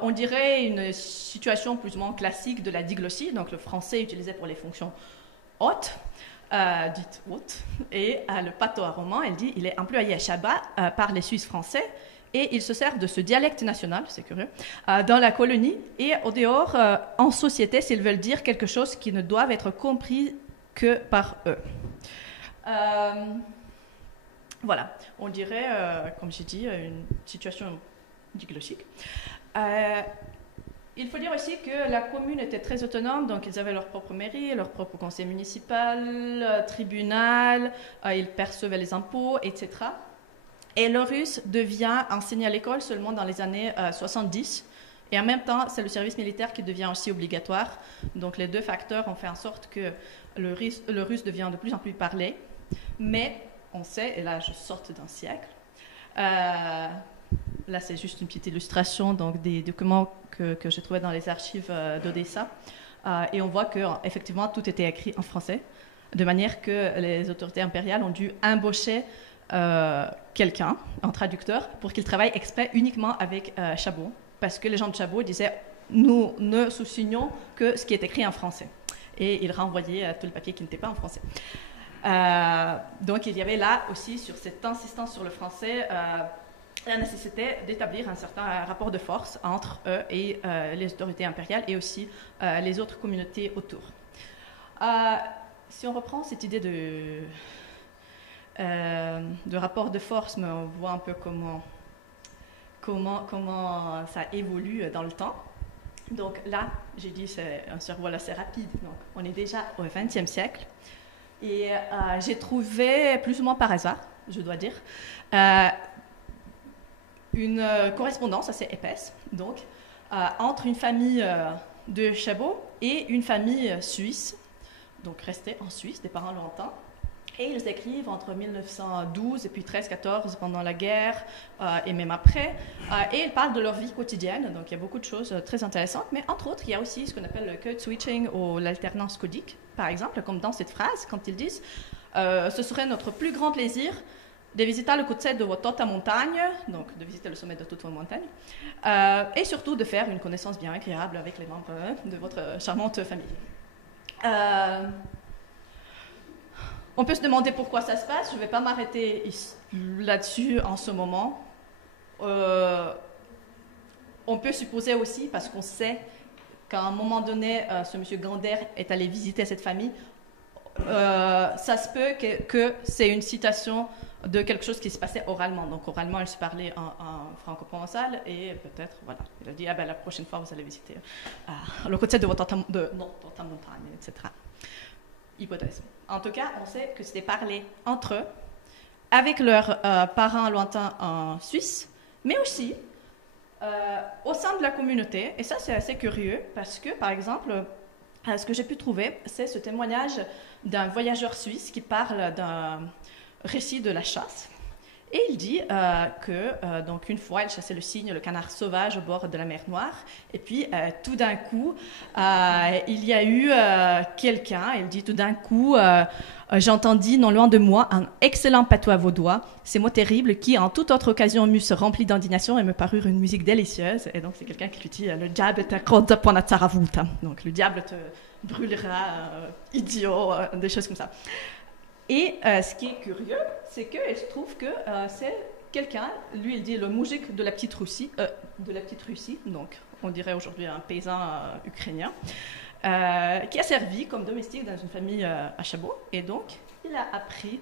on dirait une situation plus ou moins classique de la diglossie, donc le français utilisé pour les fonctions hautes, dites hautes, et le patois roman, elle dit, il est employé à Chabot par les Suisses français, et il se sert de ce dialecte national, c'est curieux, dans la colonie, et au dehors, en société, s'ils veulent dire quelque chose qui ne doit être compris que par eux. Voilà, on dirait, comme j'ai dit, une situation diglossique. Il faut dire aussi que la commune était très autonome, donc ils avaient leur propre mairie, leur propre conseil municipal, tribunal, ils percevaient les impôts, etc. Et le russe devient enseigné à l'école seulement dans les années 70. Et en même temps, c'est le service militaire qui devient aussi obligatoire. Donc les deux facteurs ont fait en sorte que le russe devient de plus en plus parlé. Mais on sait, et là je sors d'un siècle, là c'est juste une petite illustration donc, des documents que j'ai trouvés dans les archives d'Odessa. Et on voit qu'effectivement tout était écrit en français, de manière que les autorités impériales ont dû embaucher quelqu'un, un traducteur, pour qu'il travaille exprès uniquement avec Chabot, parce que les gens de Chabot disaient « nous ne sous-signons que ce qui est écrit en français ». Et ils renvoyaient tout le papier qui n'était pas en français. Donc il y avait là aussi, sur cette insistance sur le français, la nécessité d'établir un certain rapport de force entre eux et les autorités impériales et aussi les autres communautés autour. Si on reprend cette idée de rapport de force, mais on voit un peu comment ça évolue dans le temps. Donc là, j'ai dit c'est un survol assez rapide, donc on est déjà au XXe siècle. Et j'ai trouvé, plus ou moins par hasard, je dois dire, une correspondance assez épaisse donc, entre une famille de Chabot et une famille suisse, donc restée en Suisse, des parents lointains. Et ils écrivent entre 1912 et puis 13-14 pendant la guerre et même après. Et ils parlent de leur vie quotidienne, donc il y a beaucoup de choses très intéressantes. Mais entre autres, il y a aussi ce qu'on appelle le code switching ou l'alternance codique, par exemple, comme dans cette phrase, quand ils disent ce serait notre plus grand plaisir de visiter le côté de votre haute montagne, donc de visiter le sommet de toute votre montagne, et surtout de faire une connaissance bien agréable avec les membres de votre charmante famille. On peut se demander pourquoi ça se passe. Je ne vais pas m'arrêter là-dessus en ce moment. On peut supposer aussi, parce qu'on sait qu'à un moment donné, ce monsieur Gander est allé visiter cette famille, ça se peut que c'est une citation de quelque chose qui se passait oralement. Donc oralement, il se parlait en franco-provençal et peut-être, voilà, il a dit, la prochaine fois, vous allez visiter le côté de votre montagne, etc. Hypothèse. En tout cas, on sait que c'était parlé entre eux, avec leurs parents lointains en Suisse, mais aussi au sein de la communauté, et ça c'est assez curieux parce que par exemple, ce que j'ai pu trouver, c'est ce témoignage d'un voyageur suisse qui parle d'un récit de la chasse. Et il dit donc une fois, il chassait le cygne, le canard sauvage au bord de la mer Noire. Et puis, tout d'un coup, il y a eu quelqu'un, il dit tout d'un coup, j'entendis non loin de moi un excellent patois vaudois, ces mots terribles qui, en toute autre occasion, m'eussent rempli d'indignation et me parurent une musique délicieuse. Et donc, c'est quelqu'un qui lui dit, le diable te roda pour la tsaravuta. Donc, le diable te brûlera, idiot, des choses comme ça. Et ce qui est curieux, c'est qu'il se trouve que c'est quelqu'un, lui il dit le moujik de la petite Russie, donc on dirait aujourd'hui un paysan ukrainien, qui a servi comme domestique dans une famille à Chabot, et donc il a appris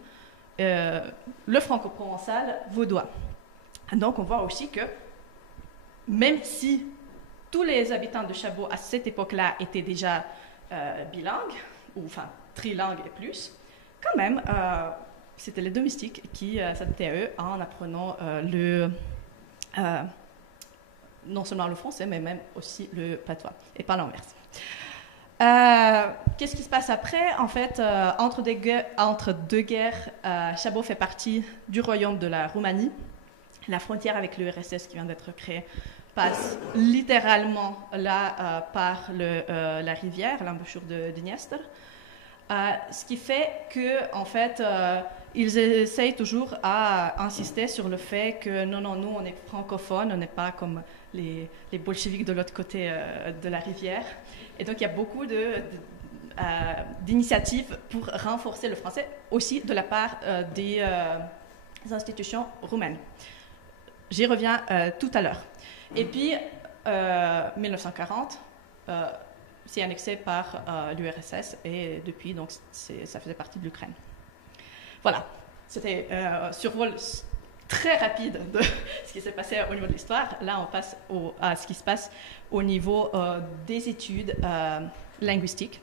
le franco-provençal vaudois. Donc on voit aussi que même si tous les habitants de Chabot à cette époque-là étaient déjà bilingues, ou enfin trilingues et plus, quand même, c'était les domestiques qui s'adaptaient à eux en apprenant non seulement le français, mais même aussi le patois, et pas l'inverse. Qu'est-ce qui se passe après? En fait, entre deux guerres, Chabot fait partie du royaume de la Roumanie. La frontière avec l'URSS qui vient d'être créée passe littéralement là par la rivière, l'embouchure de Dniester. Ce qui fait que, en fait, ils essayent toujours à insister sur le fait que non, nous, on est francophones, on n'est pas comme les bolcheviks de l'autre côté de la rivière. Et donc, il y a beaucoup d'initiatives pour renforcer le français, aussi de la part des institutions roumaines. J'y reviens tout à l'heure. Et puis, 1940... c'est annexé par l'URSS et depuis, donc, ça faisait partie de l'Ukraine. Voilà, c'était un survol très rapide de ce qui s'est passé au niveau de l'histoire. Là, on passe à ce qui se passe au niveau des études linguistiques.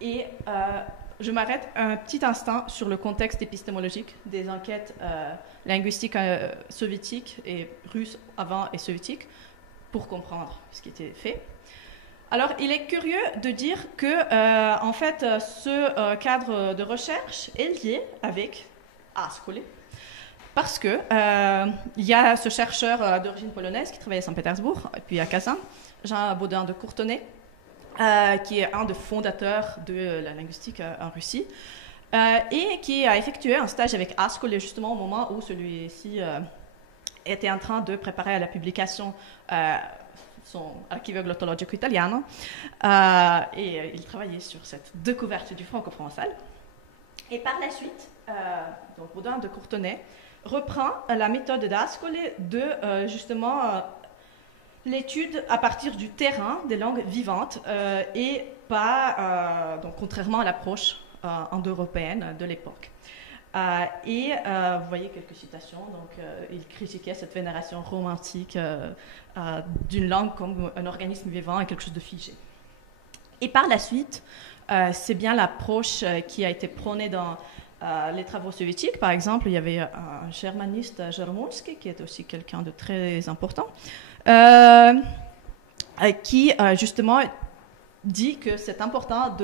Et je m'arrête un petit instant sur le contexte épistémologique des enquêtes linguistiques soviétiques et russes avant et soviétiques pour comprendre ce qui était fait. Alors, il est curieux de dire que, en fait, ce cadre de recherche est lié avec Ascoli, parce que il y a ce chercheur d'origine polonaise qui travaillait à Saint-Pétersbourg, et puis à Kazan, Jean Baudin de Courtenay, qui est un des fondateurs de la linguistique en Russie, et qui a effectué un stage avec Ascoli justement au moment où celui-ci était en train de préparer à la publication son Archivio Glottologico Italiano, et il travaillait sur cette découverte du franco-provençal. Et par la suite, donc Baudin de Courtenay reprend la méthode d'Ascoli de justement l'étude à partir du terrain des langues vivantes et pas, donc contrairement à l'approche indo-européenne de l'époque. Vous voyez quelques citations, donc il critiquait cette vénération romantique d'une langue comme un organisme vivant et quelque chose de figé. Et par la suite, c'est bien l'approche qui a été prônée dans les travaux soviétiques. Par exemple, il y avait un germaniste, Jarmulski, qui est aussi quelqu'un de très important, qui justement dit que c'est important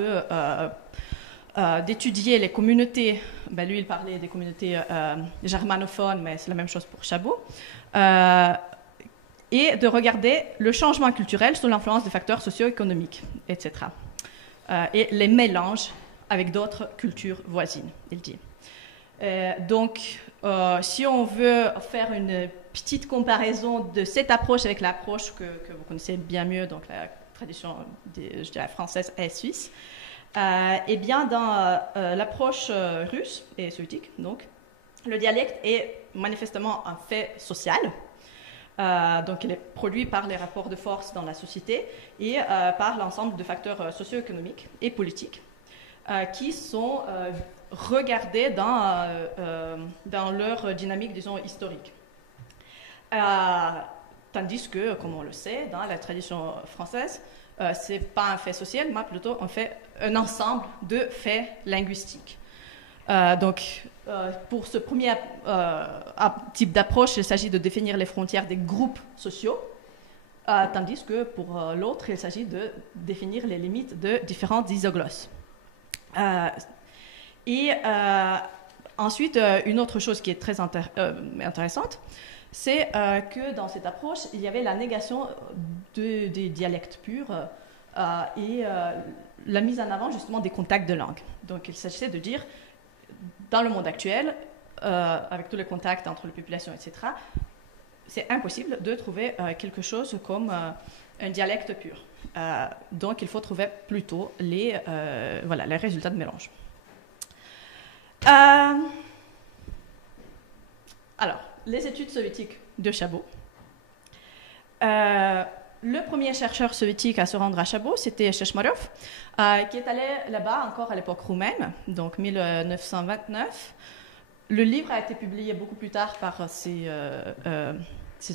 d'étudier les communautés. Ben, lui, il parlait des communautés germanophones, mais c'est la même chose pour Chabot, et de regarder le changement culturel sous l'influence des facteurs socio-économiques, etc. Et les mélanges avec d'autres cultures voisines, il dit. Donc, si on veut faire une petite comparaison de cette approche avec l'approche que vous connaissez bien mieux, donc la tradition, je dirais, française et suisse, eh bien, dans l'approche russe et soviétique, donc, le dialecte est manifestement un fait social. Donc, il est produit par les rapports de force dans la société et par l'ensemble de facteurs socio-économiques et politiques qui sont regardés dans leur dynamique, disons, historique. Tandis que, comme on le sait, dans la tradition française, ce n'est pas un fait social, mais plutôt un ensemble de faits linguistiques. Pour ce premier type d'approche, il s'agit de définir les frontières des groupes sociaux, tandis que pour l'autre, il s'agit de définir les limites de différentes isoglosses. Ensuite, une autre chose qui est très intéressante, c'est que dans cette approche, il y avait la négation des dialectes purs et la mise en avant justement des contacts de langue. Donc il s'agissait de dire, dans le monde actuel, avec tous les contacts entre les populations, etc., c'est impossible de trouver quelque chose comme un dialecte pur. Donc il faut trouver plutôt les résultats de mélange. Alors, les études soviétiques de Chabot. Le premier chercheur soviétique à se rendre à Chabot, c'était Chechmarev, qui est allé là-bas encore à l'époque roumaine, donc 1929. Le livre a été publié beaucoup plus tard par ses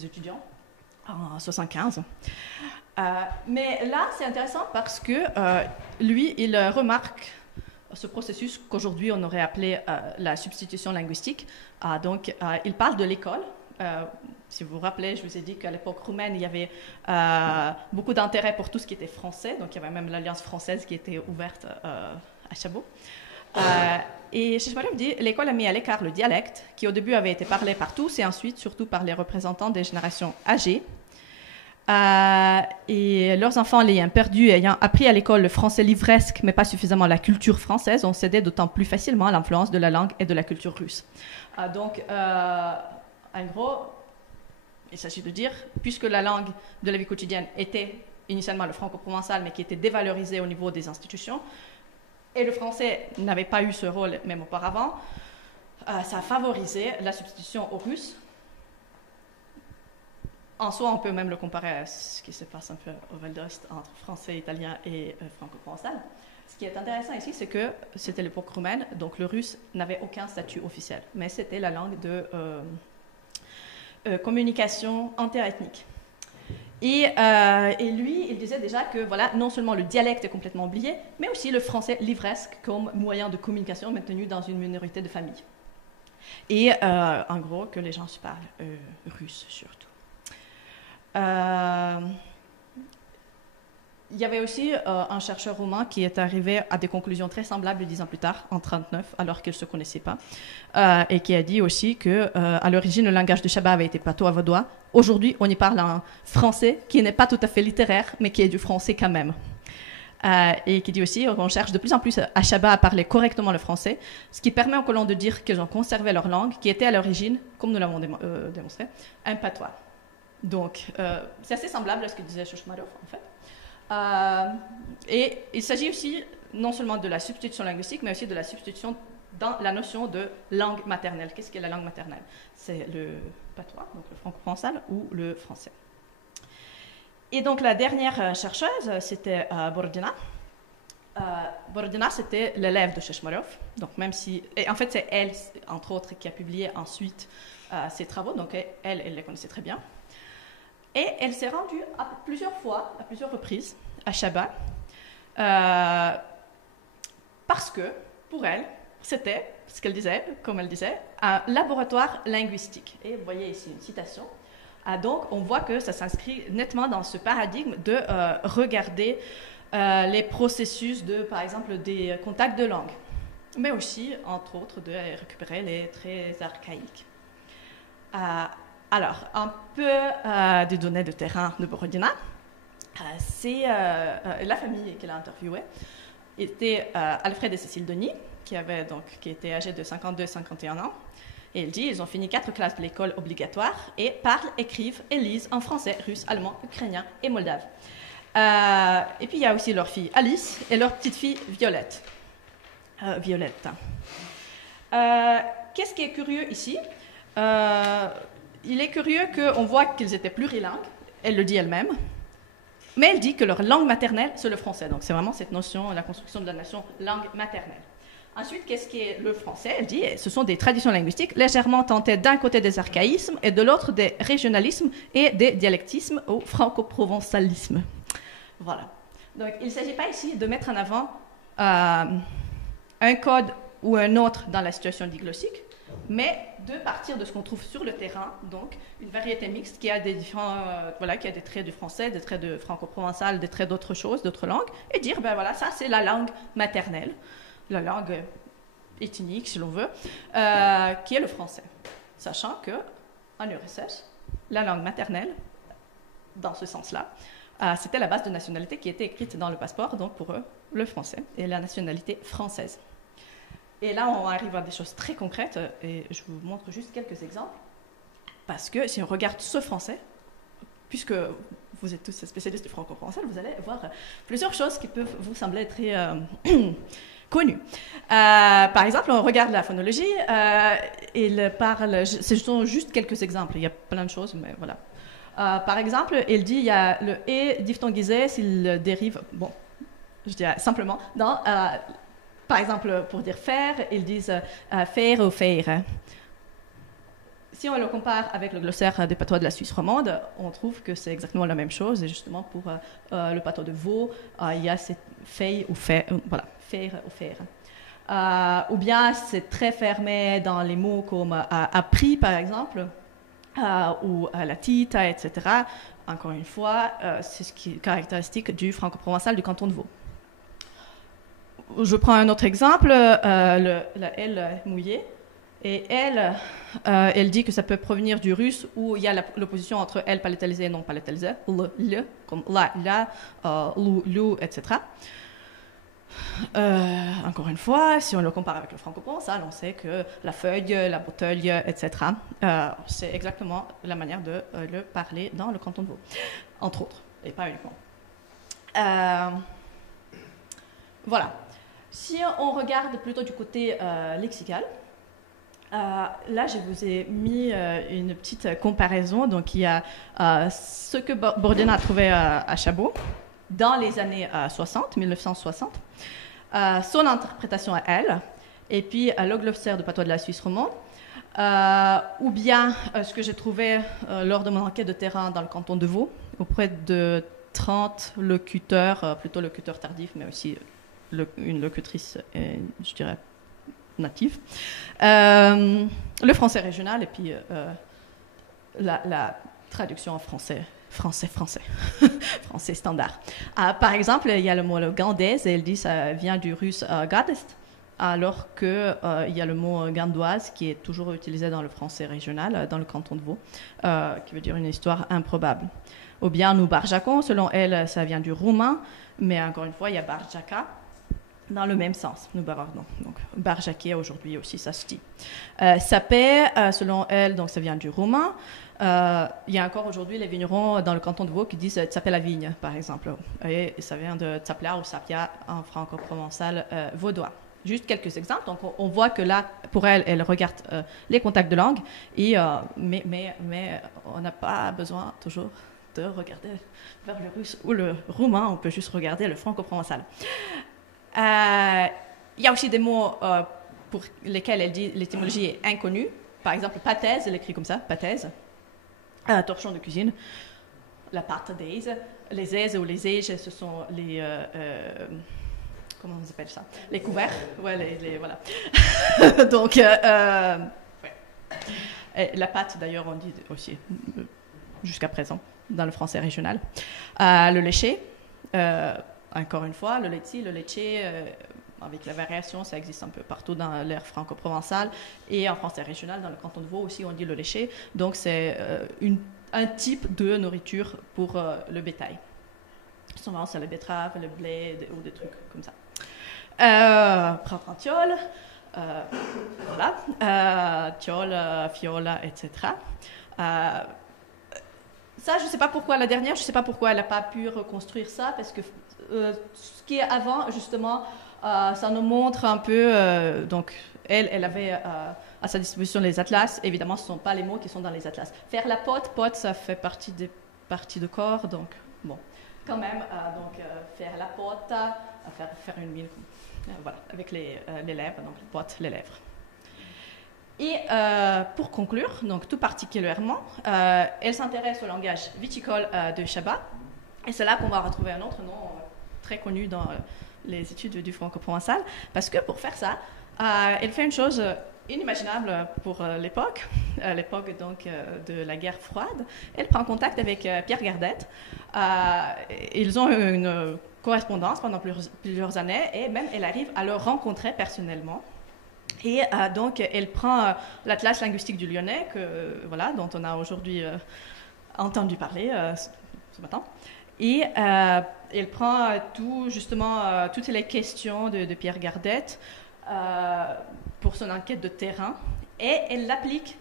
étudiants, en 1975. Mais là, c'est intéressant parce que lui, il remarque ce processus qu'aujourd'hui on aurait appelé la substitution linguistique. Donc, il parle de l'école. Si vous vous rappelez, je vous ai dit qu'à l'époque roumaine, il y avait beaucoup d'intérêt pour tout ce qui était français. Donc, il y avait même l'Alliance française qui était ouverte à Chabot. Et Chechmarev dit l'école a mis à l'écart le dialecte, qui au début avait été parlé par tous et ensuite surtout par les représentants des générations âgées. Et leurs enfants l'ayant perdu, ayant appris à l'école le français livresque, mais pas suffisamment la culture française, ont cédé d'autant plus facilement à l'influence de la langue et de la culture russe. Donc, en gros, il s'agit de dire, puisque la langue de la vie quotidienne était initialement le franco-provençal, mais qui était dévalorisé au niveau des institutions, et le français n'avait pas eu ce rôle même auparavant, ça a favorisé la substitution au russe. En soi, on peut même le comparer à ce qui se passe un peu au Val d'Ost entre français, italien et franco-provençal. Ce qui est intéressant ici, c'est que c'était l'époque roumaine, donc le russe n'avait aucun statut officiel, mais c'était la langue de communication interethnique. Et lui, il disait déjà que voilà, non seulement le dialecte est complètement oublié, mais aussi le français livresque comme moyen de communication maintenu dans une minorité de familles. Et en gros, que les gens se parlent russe surtout. Il y avait aussi un chercheur roumain qui est arrivé à des conclusions très semblables 10 ans plus tard, en 1939, alors qu'ils ne se connaissaient pas, et qui a dit aussi qu'à l'origine, le langage de Chabat avait été patois-vaudois. Aujourd'hui, on y parle un français qui n'est pas tout à fait littéraire, mais qui est du français quand même. Et qui dit aussi qu'on cherche de plus en plus à Chabat à parler correctement le français, ce qui permet aux colons de dire qu'ils ont conservé leur langue, qui était à l'origine, comme nous l'avons démontré, un patois. Donc, c'est assez semblable à ce que disait Chechmarev, en fait. Et il s'agit aussi non seulement de la substitution linguistique, mais aussi de la substitution dans la notion de langue maternelle. Qu'est-ce qu'est la langue maternelle? C'est le patois, donc le franco-provençal, ou le français. Et donc, la dernière chercheuse, c'était Borodina. Borodina, c'était l'élève de Chechmarev. Donc, même si... Et en fait, c'est elle, entre autres, qui a publié ensuite ses travaux. Donc, elle les connaissait très bien. Et elle s'est rendue plusieurs fois, à plusieurs reprises, à Chabat, parce que, pour elle, c'était, ce qu'elle disait, comme elle disait, un laboratoire linguistique. Et vous voyez ici une citation. Donc, on voit que ça s'inscrit nettement dans ce paradigme de regarder les processus de, par exemple, des contacts de langue, mais aussi, entre autres, de récupérer les traits archaïques. Alors, un peu des données de terrain de Borodina. C'est la famille qu'elle a interviewée était Alfred et Cécile Denis, qui étaient âgés de 52 et 51 ans. Et elle dit ils ont fini 4 classes de l'école obligatoire et parlent, écrivent et lisent en français, russe, allemand, ukrainien et moldave. Et puis il y a aussi leur fille Alice et leur petite fille Violette. Violette. Qu'est-ce qui est curieux ici? Il est curieux qu'on voit qu'ils étaient plurilingues, elle le dit elle-même, mais elle dit que leur langue maternelle, c'est le français. Donc c'est vraiment cette notion, la construction de la nation langue maternelle. Ensuite, qu'est-ce qui est le français? Elle dit ce sont des traditions linguistiques légèrement tentées d'un côté des archaïsmes et de l'autre des régionalismes et des dialectismes au franco-provençalisme. Voilà. Donc il ne s'agit pas ici de mettre en avant un code ou un autre dans la situation diglossique, mais de partir de ce qu'on trouve sur le terrain, donc une variété mixte qui a des différents, qui a des traits du français, des traits de franco-provençal, des traits d'autres choses, d'autres langues, et dire, ben voilà, ça c'est la langue maternelle, la langue ethnique, si l'on veut, qui est le français. Sachant que en URSS, la langue maternelle, dans ce sens-là, c'était la base de nationalité qui était écrite dans le passeport, donc pour eux, le français, et la nationalité française. Et là, on arrive à des choses très concrètes, et je vous montre juste quelques exemples, parce que si on regarde ce français, puisque vous êtes tous spécialistes du franco-provençal, vous allez voir plusieurs choses qui peuvent vous sembler très connues. Par exemple, on regarde la phonologie, il parle, ce sont juste quelques exemples, il y a plein de choses, mais voilà. Par exemple, il dit il y a le « et » diphtonguisé s'il dérive, bon, je dirais simplement, dans, par exemple, pour dire « faire », ils disent « faire » ou « faire ». Si on le compare avec le glossaire des patois de la Suisse romande, on trouve que c'est exactement la même chose. Et justement, pour le patois de Vaud, il y a cette « fait » ou « faire », voilà, « faire » ou « faire ». Ou bien c'est très fermé dans les mots comme « appris » par exemple, ou la tita, etc. Encore une fois, c'est ce qui est caractéristique du franco-provençal du canton de Vaud. Je prends un autre exemple, la L mouillée. Et elle dit que ça peut provenir du russe où il y a l'opposition entre L palatalisé et non palatalisé, le, comme la, lu, etc. Encore une fois, si on le compare avec le franco-provençal, on sait que la feuille, la bouteille, etc. C'est exactement la manière de le parler dans le canton de Vaud, entre autres, et pas uniquement. Voilà. Si on regarde plutôt du côté lexical, là, je vous ai mis une petite comparaison. Donc, il y a ce que Bourdieu a trouvé à Chabot dans les années 1960, son interprétation à elle, et puis le glossaire de patois de la Suisse romande, ou bien ce que j'ai trouvé lors de mon enquête de terrain dans le canton de Vaud, auprès de 30 locuteurs, plutôt locuteurs tardifs, mais aussi une locutrice, je dirais, native, le français régional et puis la traduction en français français standard. Par exemple, il y a le mot gandaise et elle dit ça vient du russe gadest, alors qu'il y a le mot gandoise qui est toujours utilisé dans le français régional, dans le canton de Vaud, qui veut dire une histoire improbable. Ou bien nous barjacons, selon elle, ça vient du roumain, mais encore une fois, il y a barjaca, dans le même sens, nous bavardons. Donc, barjaquer aujourd'hui aussi, ça se dit. Sapé, selon elle, donc ça vient du roumain. Il y a encore aujourd'hui les vignerons dans le canton de Vaud qui disent tsapé la vigne, par exemple. Et ça vient de tsapla ou sapia en franco-provençal vaudois. Juste quelques exemples. Donc, on voit que là, pour elle, elle regarde les contacts de langue, et, mais on n'a pas besoin toujours de regarder vers le russe ou le roumain, on peut juste regarder le franco-provençal. Il y a aussi des mots pour lesquels elle dit l'étymologie est inconnue. Par exemple, pâtaise, elle écrit comme ça, pâtaise. Torchon de cuisine, la pâte d'aise. Les aises ou les aiges, ce sont les... comment on appelle ça? Les couverts. Ouais, voilà. Donc, ouais. La pâte, d'ailleurs, on dit aussi, jusqu'à présent, dans le français régional. Le léché. Encore une fois, le laitier, avec la variation, ça existe un peu partout dans l'aire franco-provençale et en français régional, dans le canton de Vaud aussi, on dit le léché. Donc, c'est un type de nourriture pour le bétail. Souvent, c'est la betterave, le blé ou des trucs comme ça. Printemps-tiole, voilà, tiole, fiola, etc. Ça, je ne sais pas pourquoi la dernière, je ne sais pas pourquoi elle n'a pas pu reconstruire ça, parce que ce qui est avant, justement, ça nous montre un peu, donc elle avait à sa disposition les atlas. Évidemment, ce ne sont pas les mots qui sont dans les atlas. Faire la pote, ça fait partie des parties de corps, donc bon, quand même, donc faire la pote, faire une mine, voilà, avec les lèvres, donc la pote, les lèvres. Et pour conclure, donc tout particulièrement, elle s'intéresse au langage viticole de Chabot, et c'est là qu'on va retrouver un autre nom très connu dans les études du franco-provençal, parce que pour faire ça, elle fait une chose inimaginable pour l'époque, donc de la guerre froide. Elle prend contact avec Pierre Gardette. Ils ont une correspondance pendant plusieurs années et même elle arrive à le rencontrer personnellement. Et donc elle prend l'Atlas linguistique du Lyonnais, dont on a aujourd'hui entendu parler ce matin. Et elle prend toutes les questions de Pierre Gardette pour son enquête de terrain et elle l'applique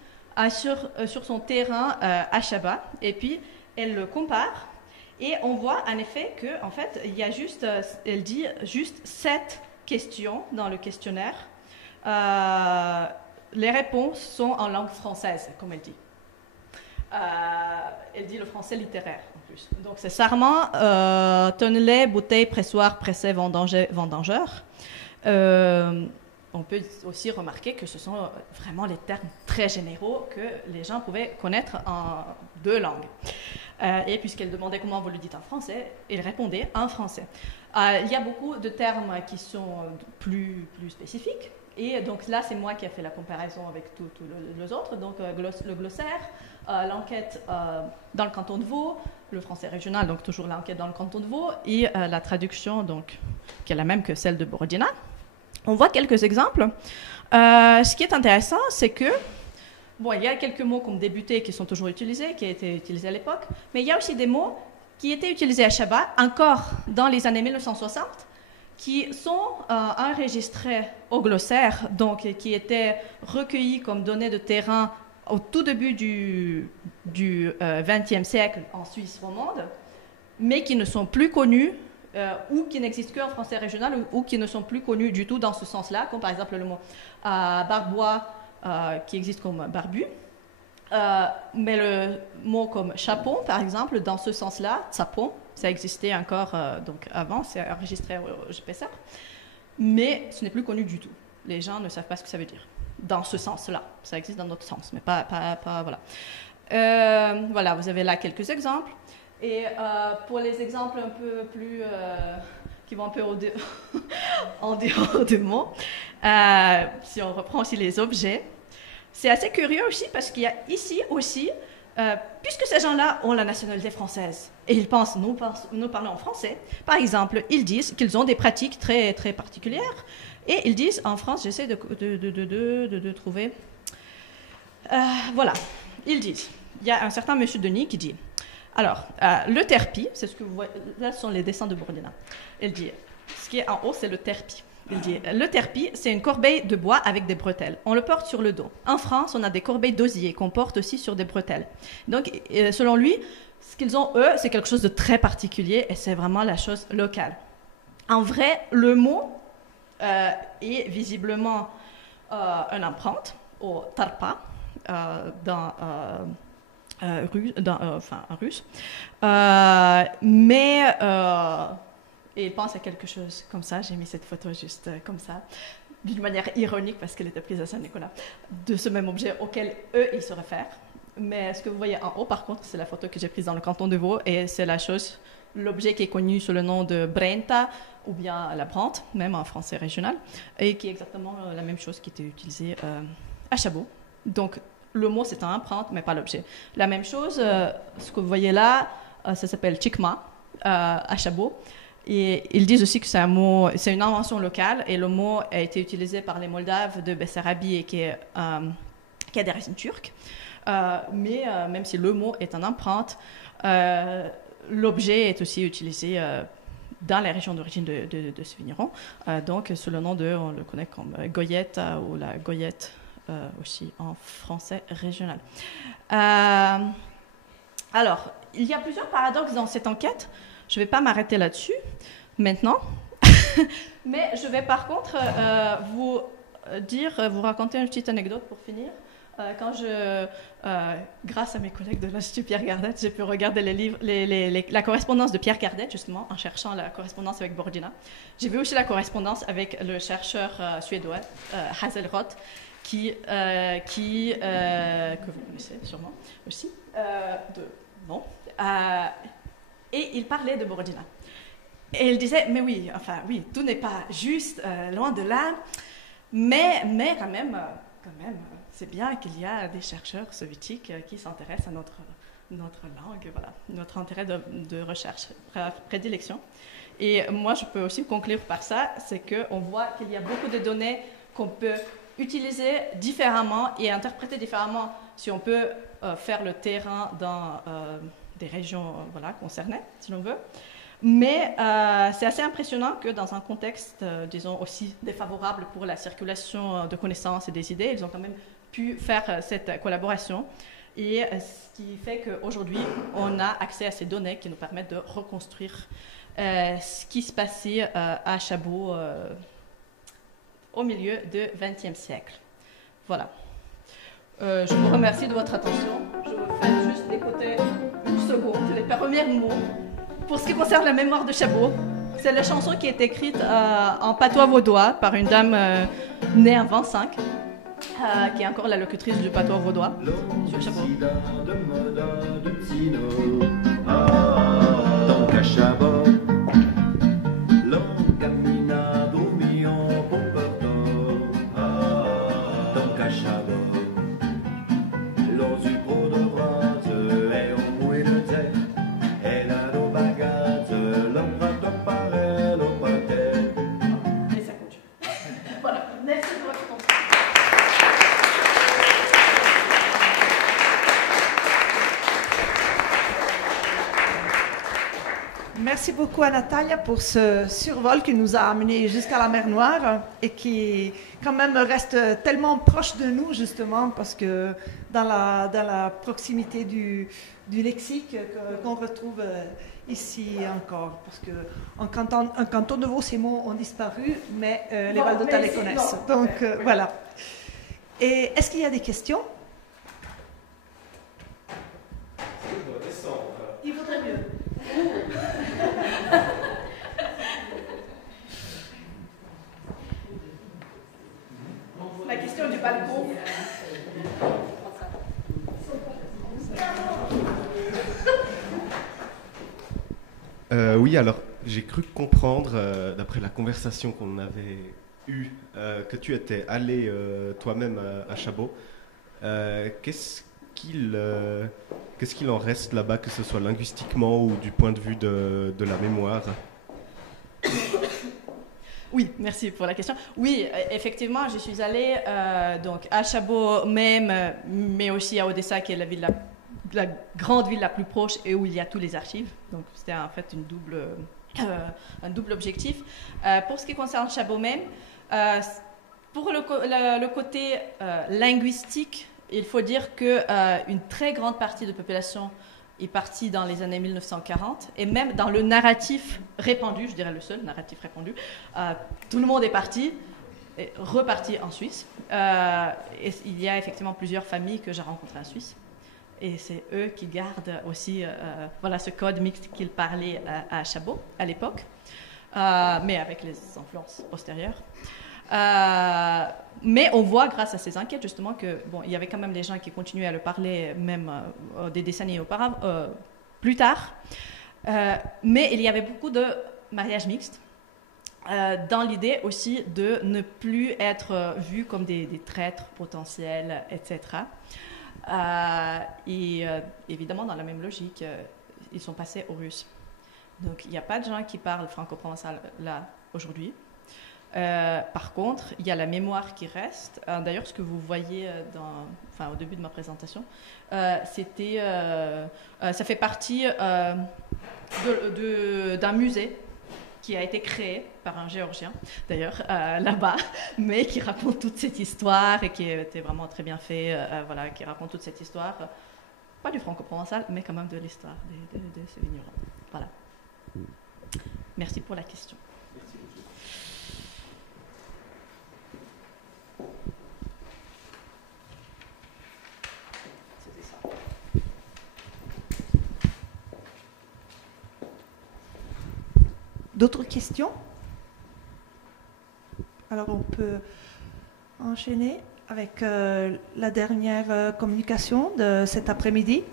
sur son terrain à Chabat. Et puis elle le compare et on voit en effet qu'en fait elle dit juste 7 questions dans le questionnaire. Les réponses sont en langue française, comme elle dit. Elle dit le français littéraire en plus. Donc c'est sarment, tonnelet, bouteille, pressoir, pressé, vendangeur. On peut aussi remarquer que ce sont vraiment les termes très généraux que les gens pouvaient connaître en 2 langues. Et puisqu'elle demandait comment vous le dites en français, il répondait en français. Il y a beaucoup de termes qui sont plus spécifiques. Et donc là, c'est moi qui ai fait la comparaison avec tous les autres. Donc le glossaire, l'enquête dans le canton de Vaud, le français régional, donc toujours l'enquête dans le canton de Vaud, et la traduction, donc, qui est la même que celle de Borodina. On voit quelques exemples. Ce qui est intéressant, c'est que, il y a quelques mots comme débuter qui sont toujours utilisés, qui étaient utilisés à l'époque, mais il y a aussi des mots qui étaient utilisés à Chabat, encore dans les années 1960, qui sont enregistrés au glossaire, donc qui étaient recueillis comme données de terrain au tout début du XXe siècle en Suisse romande, mais qui ne sont plus connus ou qui n'existent qu'en français régional ou qui ne sont plus connus du tout dans ce sens-là, comme par exemple le mot barbois qui existe comme barbu. Mais le mot comme chapon, par exemple, dans ce sens-là, sapon, ça existait encore donc avant, c'est enregistré au GPSR, mais ce n'est plus connu du tout. Les gens ne savent pas ce que ça veut dire. Dans ce sens-là, ça existe dans d'autres sens, mais pas voilà. Voilà, vous avez là quelques exemples. Et pour les exemples un peu plus qui vont un peu en dehors de mots, si on reprend aussi les objets, c'est assez curieux aussi parce qu'il y a ici aussi, puisque ces gens-là ont la nationalité française et ils pensent nous parlons en français, par exemple, ils disent qu'ils ont des pratiques très, très particulières et ils disent en France, j'essaie de trouver, voilà, ils disent, il y a un certain monsieur Denis qui dit, alors, le terpi, c'est ce que vous voyez, là ce sont les dessins de Borodina, il dit, ce qui est en haut c'est le terpi. Il dit, le terpi, c'est une corbeille de bois avec des bretelles. On le porte sur le dos. En France, on a des corbeilles d'osier qu'on porte aussi sur des bretelles. Donc, selon lui, ce qu'ils ont, eux, c'est quelque chose de très particulier et c'est vraiment la chose locale. En vrai, le mot est visiblement une empreinte au tarpa en russe. Et il pense à quelque chose comme ça. J'ai mis cette photo juste comme ça, d'une manière ironique parce qu'elle était prise à Saint-Nicolas, de ce même objet auquel eux, ils se réfèrent. Mais ce que vous voyez en haut, par contre, c'est la photo que j'ai prise dans le canton de Vaud et c'est l'objet qui est connu sous le nom de Brenta ou bien la Brante, même en français régional, et qui est exactement la même chose qui était utilisée à Chabot. Donc, le mot, c'est un empreinte, mais pas l'objet. La même chose, ce que vous voyez là, ça s'appelle Chikma à Chabot. Et ils disent aussi que c'est une invention locale et le mot a été utilisé par les Moldaves de Bessarabie et qui a des racines turques. Mais même si le mot est une empreinte, l'objet est aussi utilisé dans les régions d'origine de ce vigneron. Donc, sous le nom on le connaît comme goyette ou la goyette aussi en français régional. Alors, il y a plusieurs paradoxes dans cette enquête. Je ne vais pas m'arrêter là-dessus maintenant, mais je vais par contre vous raconter une petite anecdote pour finir. Quand grâce à mes collègues de l'Institut Pierre Gardette, j'ai pu regarder les livres, la correspondance de Pierre Gardette, justement, en cherchant la correspondance avec Borodina. J'ai vu aussi la correspondance avec le chercheur suédois, Hazelroth, que vous connaissez sûrement aussi, et il parlait de Borodina. Et il disait, mais oui, tout n'est pas juste, loin de là. Mais quand même, c'est bien qu'il y a des chercheurs soviétiques qui s'intéressent à notre langue, voilà, notre intérêt de recherche, prédilection. Et moi, je peux aussi conclure par ça, c'est qu'on voit qu'il y a beaucoup de données qu'on peut utiliser différemment et interpréter différemment si on peut faire le terrain dans des régions concernées, si l'on veut. Mais c'est assez impressionnant que dans un contexte, disons, aussi défavorable pour la circulation de connaissances et des idées, ils ont quand même pu faire cette collaboration. Et ce qui fait qu'aujourd'hui, on a accès à ces données qui nous permettent de reconstruire ce qui se passait à Chabot au milieu du XXe siècle. Voilà. Je vous remercie de votre attention. Je vous fais juste écouter une seconde les premiers mots. Pour ce qui concerne la mémoire de Chabot, c'est la chanson qui est écrite en patois vaudois par une dame née en 25, qui est encore la locutrice du patois vaudois sur Chabot. Merci beaucoup à Natalia pour ce survol qui nous a amenés jusqu'à la mer Noire et qui quand même reste tellement proche de nous justement parce que dans la proximité du lexique qu'on retrouve ici encore. Parce qu'en canton de Vaud, ces mots ont disparu, mais les Valdôtains les connaissent. Donc voilà. Et est-ce qu'il y a des questions? Il vaudrait mieux. La question du balcon. Oui, alors j'ai cru comprendre, d'après la conversation qu'on avait eue, que tu étais allé toi-même à Chabot. Qu'est-ce qu'il en reste là-bas, que ce soit linguistiquement ou du point de vue de la mémoire? Oui, merci pour la question. Oui, effectivement, je suis allée donc à Chabot même, mais aussi à Odessa, qui est la grande ville la plus proche et où il y a tous les archives. Donc c'était en fait un double objectif. Pour ce qui concerne Chabot même, pour le côté linguistique, il faut dire qu'une très grande partie de la population est partie dans les années 1940, et même dans le narratif répandu, je dirais le seul narratif répandu, tout le monde est parti, et reparti en Suisse. Et il y a effectivement plusieurs familles que j'ai rencontrées en Suisse, et c'est eux qui gardent aussi ce code mixte qu'ils parlaient à Chabot à l'époque, mais avec les influences postérieures. Mais on voit grâce à ces enquêtes justement que il y avait quand même des gens qui continuaient à le parler même des décennies auparavant, plus tard. Mais il y avait beaucoup de mariages mixtes dans l'idée aussi de ne plus être vus comme des traîtres potentiels, etc. Et évidemment, dans la même logique, ils sont passés aux Russes. Donc il n'y a pas de gens qui parlent franco-provençal là aujourd'hui. Par contre, il y a la mémoire qui reste. D'ailleurs, ce que vous voyez au début de ma présentation, ça fait partie d'un musée qui a été créé par un Géorgien, d'ailleurs, là-bas, mais qui raconte toute cette histoire et qui était vraiment très bien fait, qui raconte toute cette histoire, pas du franco-provençal, mais quand même de l'histoire de ces vignerons. Voilà. Merci pour la question. D'autres questions? Alors on peut enchaîner avec la dernière communication de cet après-midi.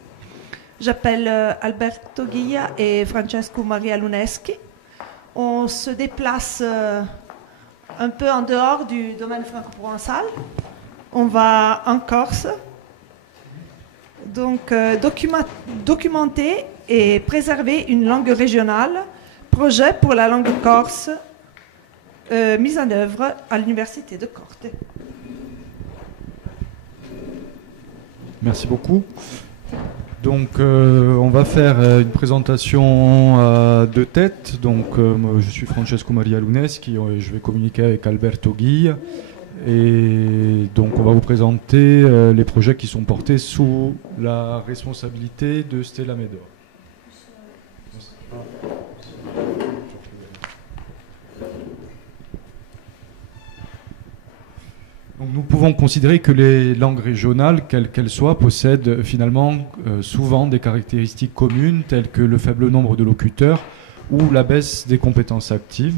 J'appelle Alberto Guilla et Francesco Maria Luneschi. On se déplace un peu en dehors du domaine franco-provençal. On va en Corse. Donc, documenter et préserver une langue régionale. Projet pour la langue corse, mise en œuvre à l'Université de Corte. Merci beaucoup. Donc, on va faire une présentation à deux têtes. Donc, moi, je suis Francesco Maria Luneschi, je vais communiquer avec Alberto Guille. Et donc, on va vous présenter les projets qui sont portés sous la responsabilité de Stella Médor. Donc, nous pouvons considérer que les langues régionales, quelles qu'elles soient, possèdent finalement souvent des caractéristiques communes telles que le faible nombre de locuteurs ou la baisse des compétences actives.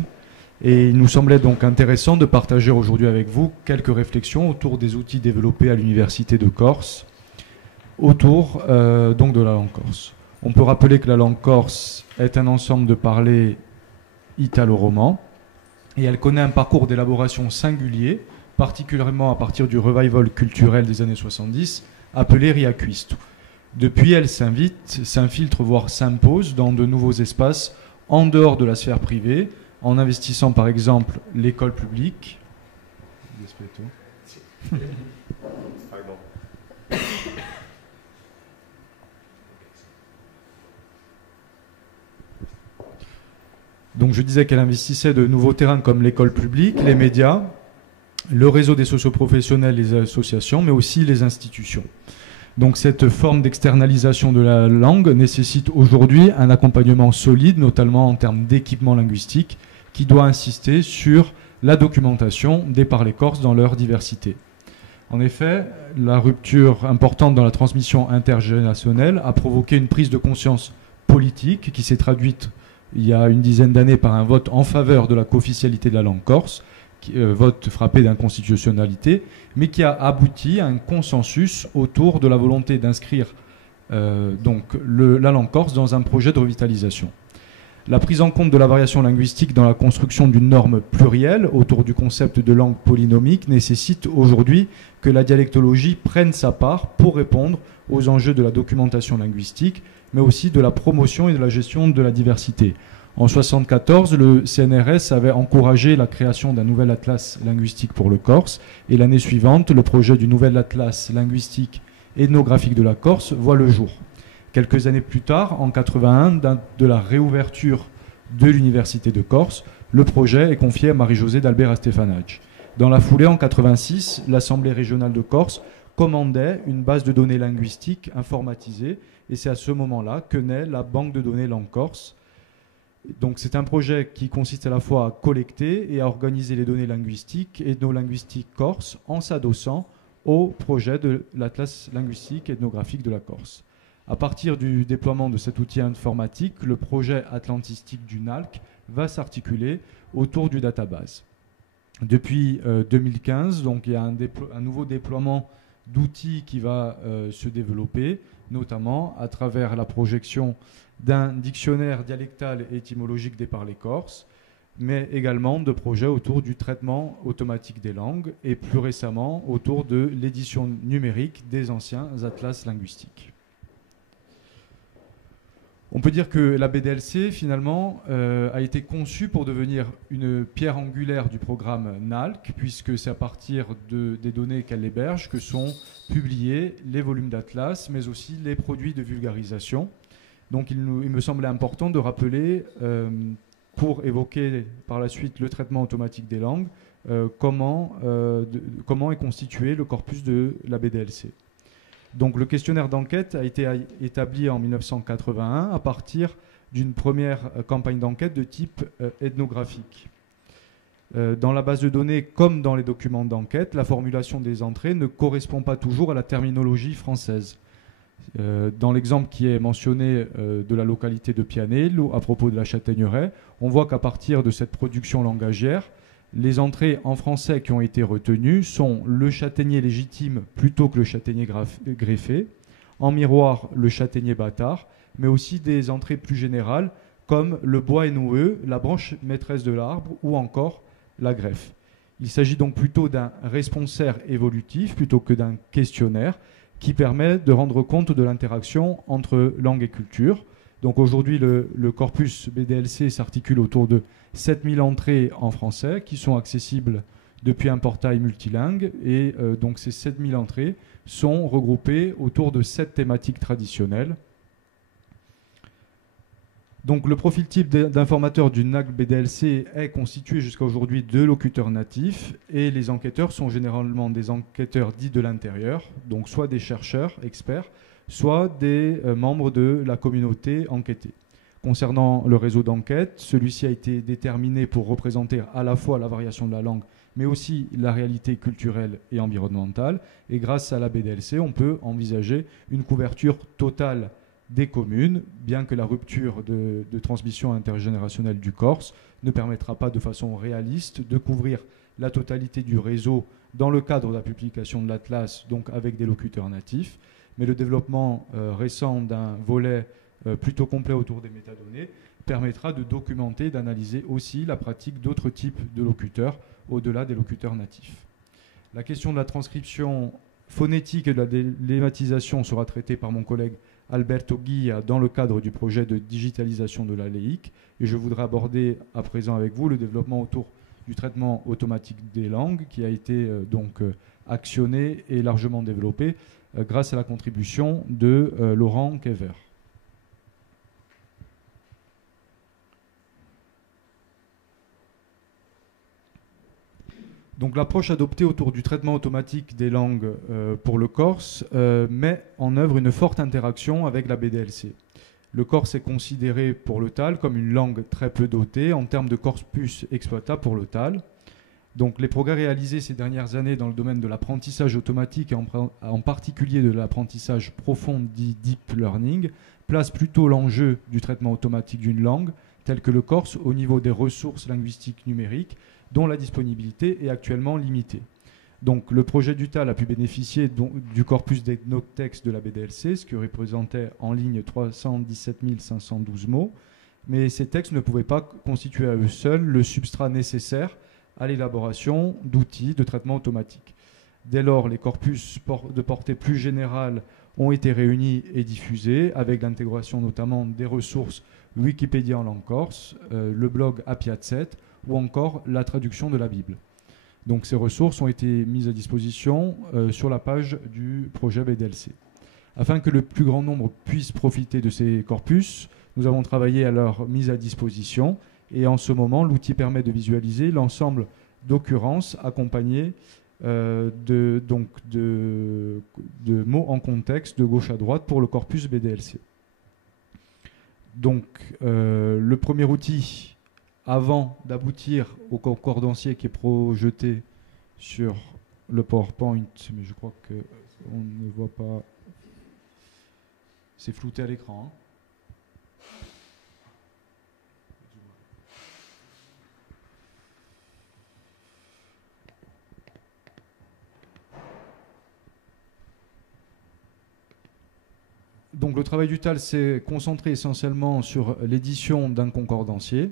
Et il nous semblait donc intéressant de partager aujourd'hui avec vous quelques réflexions autour des outils développés à l'Université de Corse, autour donc de la langue corse. On peut rappeler que la langue corse est un ensemble de parlers italo-romans et elle connaît un parcours d'élaboration singulier, particulièrement à partir du revival culturel des années 70, appelé Riaquisto. Depuis, elle s'infiltre, voire s'impose dans de nouveaux espaces en dehors de la sphère privée, en investissant par exemple l'école publique. Donc je disais qu'elle investissait de nouveaux terrains comme l'école publique, les médias, le réseau des socioprofessionnels, les associations, mais aussi les institutions. Donc cette forme d'externalisation de la langue nécessite aujourd'hui un accompagnement solide, notamment en termes d'équipement linguistique, qui doit insister sur la documentation des parlers corses dans leur diversité. En effet, la rupture importante dans la transmission intergénérationnelle a provoqué une prise de conscience politique qui s'est traduite il y a une dizaine d'années par un vote en faveur de la co-officialité de la langue corse, vote frappé d'inconstitutionnalité, mais qui a abouti à un consensus autour de la volonté d'inscrire la langue corse dans un projet de revitalisation. La prise en compte de la variation linguistique dans la construction d'une norme plurielle autour du concept de langue polynomique nécessite aujourd'hui que la dialectologie prenne sa part pour répondre aux enjeux de la documentation linguistique, mais aussi de la promotion et de la gestion de la diversité. En 1974, le CNRS avait encouragé la création d'un nouvel atlas linguistique pour le Corse, et l'année suivante, le projet du nouvel atlas linguistique ethnographique de la Corse voit le jour. Quelques années plus tard, en 1981, de la réouverture de l'Université de Corse, le projet est confié à Marie-Josée d'Albert Astefanage. Dans la foulée, en 1986, l'Assemblée régionale de Corse commandait une base de données linguistiques informatisée, et c'est à ce moment-là que naît la Banque de données Langue Corse. Donc c'est un projet qui consiste à la fois à collecter et à organiser les données linguistiques et ethnolinguistiques corse en s'adossant au projet de l'Atlas linguistique et ethnographique de la Corse. À partir du déploiement de cet outil informatique, le projet atlantistique du NALC va s'articuler autour du database. Depuis 2015, donc, il y a un nouveau déploiement d'outils qui va se développer, notamment à travers la projection d'un dictionnaire dialectal et étymologique des parlers corses, mais également de projets autour du traitement automatique des langues et plus récemment autour de l'édition numérique des anciens atlas linguistiques. On peut dire que la BDLC, finalement, a été conçue pour devenir une pierre angulaire du programme NALC, puisque c'est à partir des données qu'elle héberge que sont publiés les volumes d'Atlas, mais aussi les produits de vulgarisation. Donc il me semblait important de rappeler, pour évoquer par la suite le traitement automatique des langues, comment est constitué le corpus de la BDLC. Donc le questionnaire d'enquête a été établi en 1981 à partir d'une première campagne d'enquête de type ethnographique. Dans la base de données comme dans les documents d'enquête, la formulation des entrées ne correspond pas toujours à la terminologie française. Dans l'exemple qui est mentionné de la localité de Pianel, à propos de la châtaigneraie, on voit qu'à partir de cette production langagière, les entrées en français qui ont été retenues sont le châtaignier légitime plutôt que le châtaignier greffé, en miroir le châtaignier bâtard, mais aussi des entrées plus générales comme le bois et noueux, la branche maîtresse de l'arbre ou encore la greffe. Il s'agit donc plutôt d'un responsaire évolutif plutôt que d'un questionnaire qui permet de rendre compte de l'interaction entre langue et culture. Donc aujourd'hui, le corpus BDLC s'articule autour de 7000 entrées en français qui sont accessibles depuis un portail multilingue. Et donc ces 7000 entrées sont regroupées autour de 7 thématiques traditionnelles. Donc le profil type d'informateur du NAC BDLC est constitué jusqu'à aujourd'hui de locuteurs natifs et les enquêteurs sont généralement des enquêteurs dits de l'intérieur, donc soit des chercheurs experts, soit des membres de la communauté enquêtée. Concernant le réseau d'enquête, celui-ci a été déterminé pour représenter à la fois la variation de la langue, mais aussi la réalité culturelle et environnementale. Et grâce à la BDLC, on peut envisager une couverture totale des communes, bien que la rupture de transmission intergénérationnelle du Corse ne permettra pas de façon réaliste de couvrir la totalité du réseau dans le cadre de la publication de l'Atlas, donc avec des locuteurs natifs. Mais le développement récent d'un volet plutôt complet autour des métadonnées permettra de documenter, d'analyser aussi la pratique d'autres types de locuteurs au-delà des locuteurs natifs. La question de la transcription phonétique et de la délématisation sera traitée par mon collègue Alberto Guilla dans le cadre du projet de digitalisation de la laïque. Et je voudrais aborder à présent avec vous le développement autour du traitement automatique des langues qui a été actionné et largement développé grâce à la contribution de Laurent Kever. Donc l'approche adoptée autour du traitement automatique des langues pour le corse met en œuvre une forte interaction avec la BDLC. Le corse est considéré pour le TAL comme une langue très peu dotée en termes de corpus exploitable pour le TAL. Donc les progrès réalisés ces dernières années dans le domaine de l'apprentissage automatique et en particulier de l'apprentissage profond dit deep learning placent plutôt l'enjeu du traitement automatique d'une langue telle que le corse au niveau des ressources linguistiques numériques dont la disponibilité est actuellement limitée. Donc le projet du TAL a pu bénéficier du corpus des notes-textes de la BDLC, ce qui représentait en ligne 317 512 mots, mais ces textes ne pouvaient pas constituer à eux seuls le substrat nécessaire à l'élaboration d'outils de traitement automatique. Dès lors, les corpus de portée plus générale ont été réunis et diffusés, avec l'intégration notamment des ressources Wikipédia en langue corse, le blog Apiat7 ou encore la traduction de la Bible. Donc ces ressources ont été mises à disposition sur la page du projet BDLC. Afin que le plus grand nombre puisse profiter de ces corpus, nous avons travaillé à leur mise à disposition et en ce moment, l'outil permet de visualiser l'ensemble d'occurrences accompagnées de mots en contexte de gauche à droite pour le corpus BDLC. Donc le premier outil avant d'aboutir au concordancier qui est projeté sur le PowerPoint, mais je crois qu'on ne voit pas, c'est flouté à l'écran. Donc le travail du TAL s'est concentré essentiellement sur l'édition d'un concordancier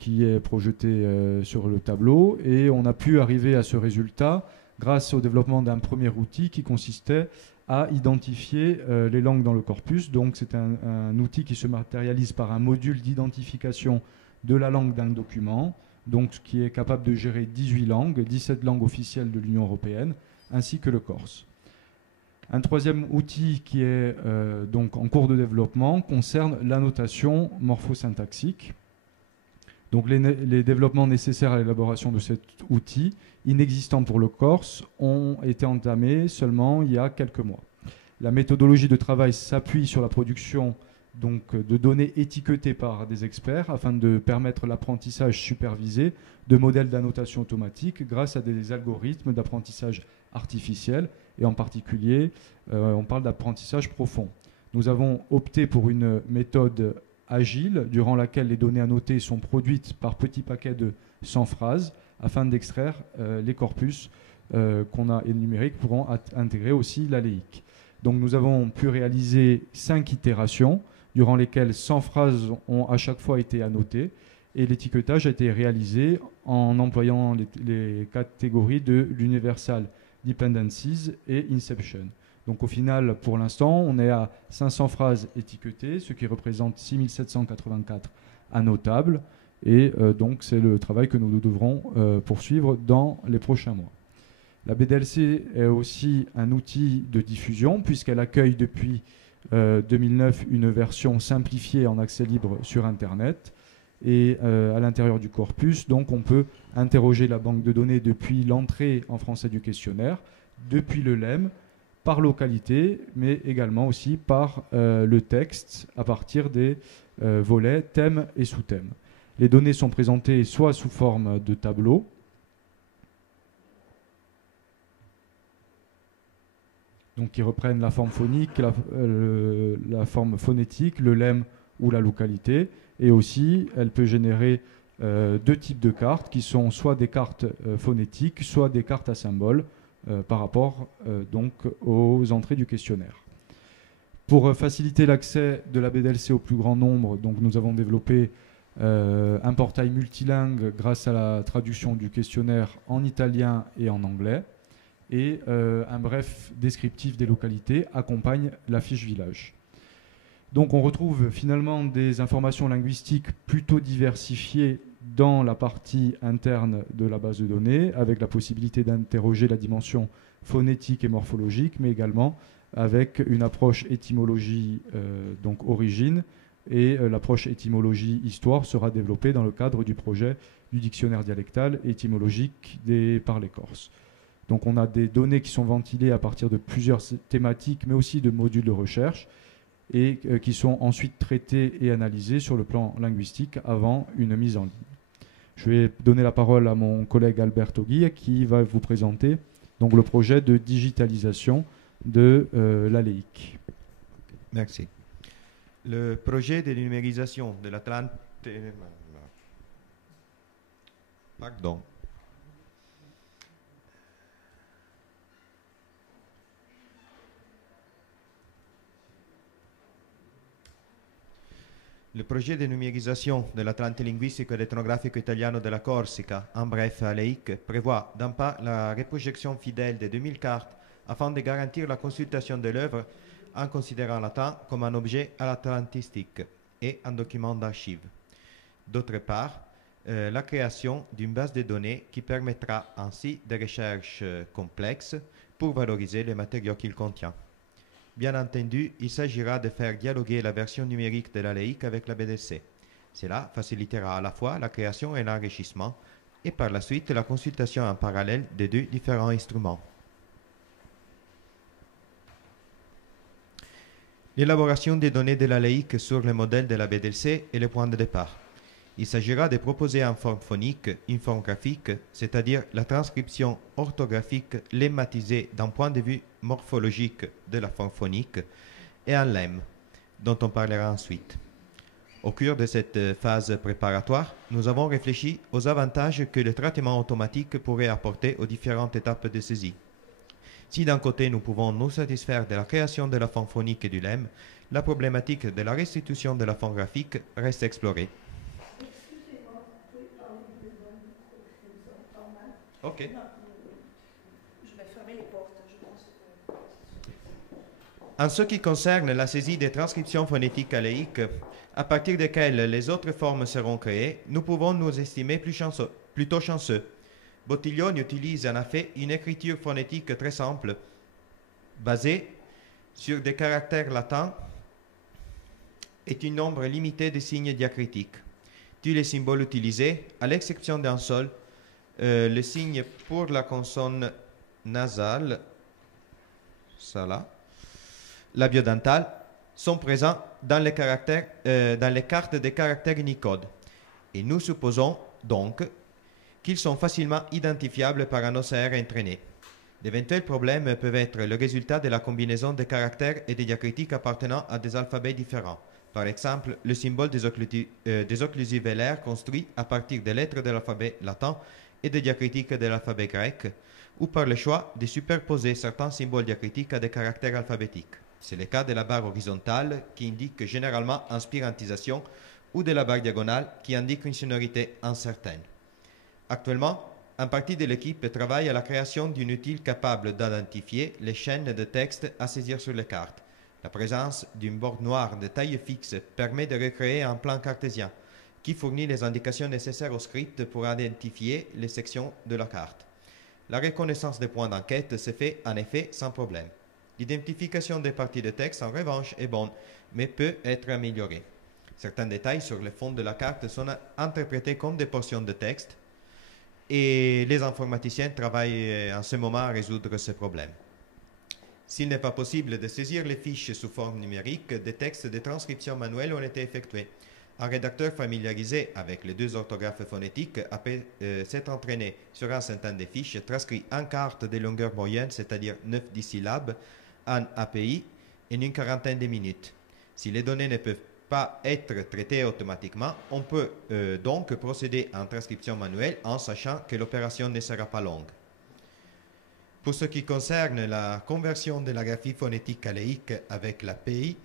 qui est projeté sur le tableau et on a pu arriver à ce résultat grâce au développement d'un premier outil qui consistait à identifier les langues dans le corpus. Donc c'est un outil qui se matérialise par un module d'identification de la langue d'un document, donc qui est capable de gérer 18 langues, 17 langues officielles de l'Union européenne, ainsi que le corse. Un troisième outil qui est donc en cours de développement concerne l'annotation morphosyntaxique. Donc les développements nécessaires à l'élaboration de cet outil, inexistant pour le corse, ont été entamés seulement il y a quelques mois. La méthodologie de travail s'appuie sur la production donc, de données étiquetées par des experts afin de permettre l'apprentissage supervisé de modèles d'annotation automatique grâce à des algorithmes d'apprentissage artificiel et en particulier on parle d'apprentissage profond. Nous avons opté pour une méthode agile durant laquelle les données annotées sont produites par petits paquets de 100 phrases afin d'extraire les corpus qu'on a énumériques pourront intégrer aussi la laïque. Donc nous avons pu réaliser 5 itérations durant lesquelles 100 phrases ont à chaque fois été annotées Et l'étiquetage a été réalisé en employant les catégories de l'Universal Dependencies et Inception. Donc au final, pour l'instant, on est à 500 phrases étiquetées, ce qui représente 6784 annotables. Et donc c'est le travail que nous devrons poursuivre dans les prochains mois. La BDLC est aussi un outil de diffusion puisqu'elle accueille depuis 2009 une version simplifiée en accès libre sur Internet. Et à l'intérieur du corpus, donc on peut interroger la banque de données depuis l'entrée en français du questionnaire, depuis le lemme, par localité, mais également aussi par le texte à partir des volets thèmes et sous-thèmes. Les données sont présentées soit sous forme de tableau, donc qui reprennent la forme phonique, la forme phonétique, le lemme ou la localité, et aussi elle peut générer deux types de cartes qui sont soit des cartes phonétiques, soit des cartes à symboles par rapport donc aux entrées du questionnaire. Pour faciliter l'accès de la BDLC au plus grand nombre, donc nous avons développé un portail multilingue grâce à la traduction du questionnaire en italien et en anglais, et un bref descriptif des localités accompagne la fiche village. Donc on retrouve finalement des informations linguistiques plutôt diversifiées dans la partie interne de la base de données, avec la possibilité d'interroger la dimension phonétique et morphologique, mais également avec une approche étymologie, donc origine, et l'approche étymologie-histoire sera développée dans le cadre du projet du dictionnaire dialectal et étymologique par les Corses. Donc on a des données qui sont ventilées à partir de plusieurs thématiques, mais aussi de modules de recherche, et qui sont ensuite traitées et analysées sur le plan linguistique avant une mise en ligne. Je vais donner la parole à mon collègue Alberto Guy qui va vous présenter donc, le projet de digitalisation de l'ALEIC. Merci. Le projet de numérisation de la Pardon. Le projet de numérisation de l'Atlante linguistico ed etnografico italiano della Corsica, en bref ALEIC, prévoit d'un part la reprojection fidèle de 2000 cartes afin de garantir la consultation de l'œuvre en considérant l'Atlante comme un objet atlantistique et un document d'archives. D'autre part, la création d'une base de données qui permettra ainsi des recherches complexes pour valoriser les matériaux qu'il contient. Bien entendu, il s'agira de faire dialoguer la version numérique de l'ALEIC avec la BDC. Cela facilitera à la fois la création et l'enrichissement, et par la suite la consultation en parallèle des deux différents instruments. L'élaboration des données de l'ALEIC sur le modèle de la BDC est le point de départ. Il s'agira de proposer en forme phonique une forme graphique, c'est-à-dire la transcription orthographique lemmatisée d'un point de vue morphologique de la forme phonique, et un lemme, dont on parlera ensuite. Au cours de cette phase préparatoire, nous avons réfléchi aux avantages que le traitement automatique pourrait apporter aux différentes étapes de saisie. Si d'un côté nous pouvons nous satisfaire de la création de la forme phonique et du lemme, la problématique de la restitution de la forme graphique reste explorée. Ok. Je vais fermer les portes. Je pense que... En ce qui concerne la saisie des transcriptions phonétiques ALEIC, à partir desquelles les autres formes seront créées, nous pouvons nous estimer plutôt chanceux. Bottiglione utilise en effet une écriture phonétique très simple, basée sur des caractères latins et un nombre limité de signes diacritiques. Tous les symboles utilisés, à l'exception d'un seul, le signe pour la consonne nasale, ça là, labiodentale, sont présents dans les cartes des caractères Unicode. Et nous supposons donc qu'ils sont facilement identifiables par un OCR entraîné. D'éventuels problèmes peuvent être le résultat de la combinaison des caractères et des diacritiques appartenant à des alphabets différents. Par exemple, le symbole des occlusives LR construit à partir des lettres de l'alphabet latin et des diacritiques de l'alphabet grec, ou par le choix de superposer certains symboles diacritiques à des caractères alphabétiques. C'est le cas de la barre horizontale qui indique généralement inspirantisation ou de la barre diagonale qui indique une sonorité incertaine. Actuellement, une partie de l'équipe travaille à la création d'un outil capable d'identifier les chaînes de texte à saisir sur les cartes. La présence d'une borne noire de taille fixe permet de recréer un plan cartésien qui fournit les indications nécessaires au script pour identifier les sections de la carte. La reconnaissance des points d'enquête se fait en effet sans problème. L'identification des parties de texte, en revanche, est bonne, mais peut être améliorée. Certains détails sur le fond de la carte sont interprétés comme des portions de texte et les informaticiens travaillent en ce moment à résoudre ce problème. S'il n'est pas possible de saisir les fiches sous forme numérique, des textes de transcription manuelle ont été effectués. Un rédacteur familiarisé avec les deux orthographes phonétiques s'est entraîné sur un centaine de fiches, transcrit en carte de longueur moyenne, c'est-à-dire 9-10 syllabes, en API en une quarantaine de minutes. Si les données ne peuvent pas être traitées automatiquement, on peut donc procéder en transcription manuelle en sachant que l'opération ne sera pas longue. Pour ce qui concerne la conversion de la graphie phonétique aléique avec l'API,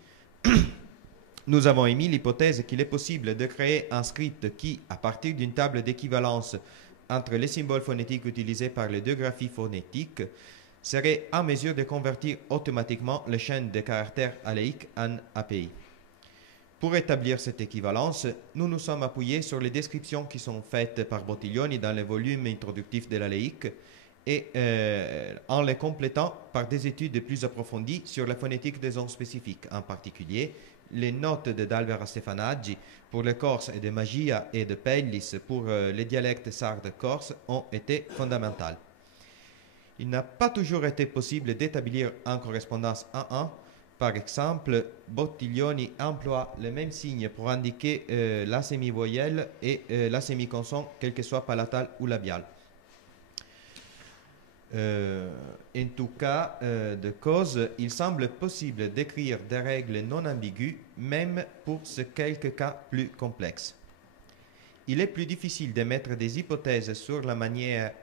nous avons émis l'hypothèse qu'il est possible de créer un script qui, à partir d'une table d'équivalence entre les symboles phonétiques utilisés par les deux graphies phonétiques, serait en mesure de convertir automatiquement les chaînes de caractères aléiques en API. Pour établir cette équivalence, nous nous sommes appuyés sur les descriptions qui sont faites par Bottiglioni dans le volume introductif de l'aléique et en les complétant par des études plus approfondies sur la phonétique des zones spécifiques. En particulier, les notes de D'Albera Stefanaggi pour le corse et de Magia et de Pellis pour les dialectes sardes corse ont été fondamentales. Il n'a pas toujours été possible d'établir en correspondance 1-1. Par exemple, Bottiglioni emploie le même signe pour indiquer la semi-voyelle et la semi-consonne, quelle que soit palatale ou labiale. En tout cas de cause, il semble possible d'écrire des règles non ambiguës, même pour quelques cas plus complexes. Il est plus difficile d'émettre des hypothèses sur la manière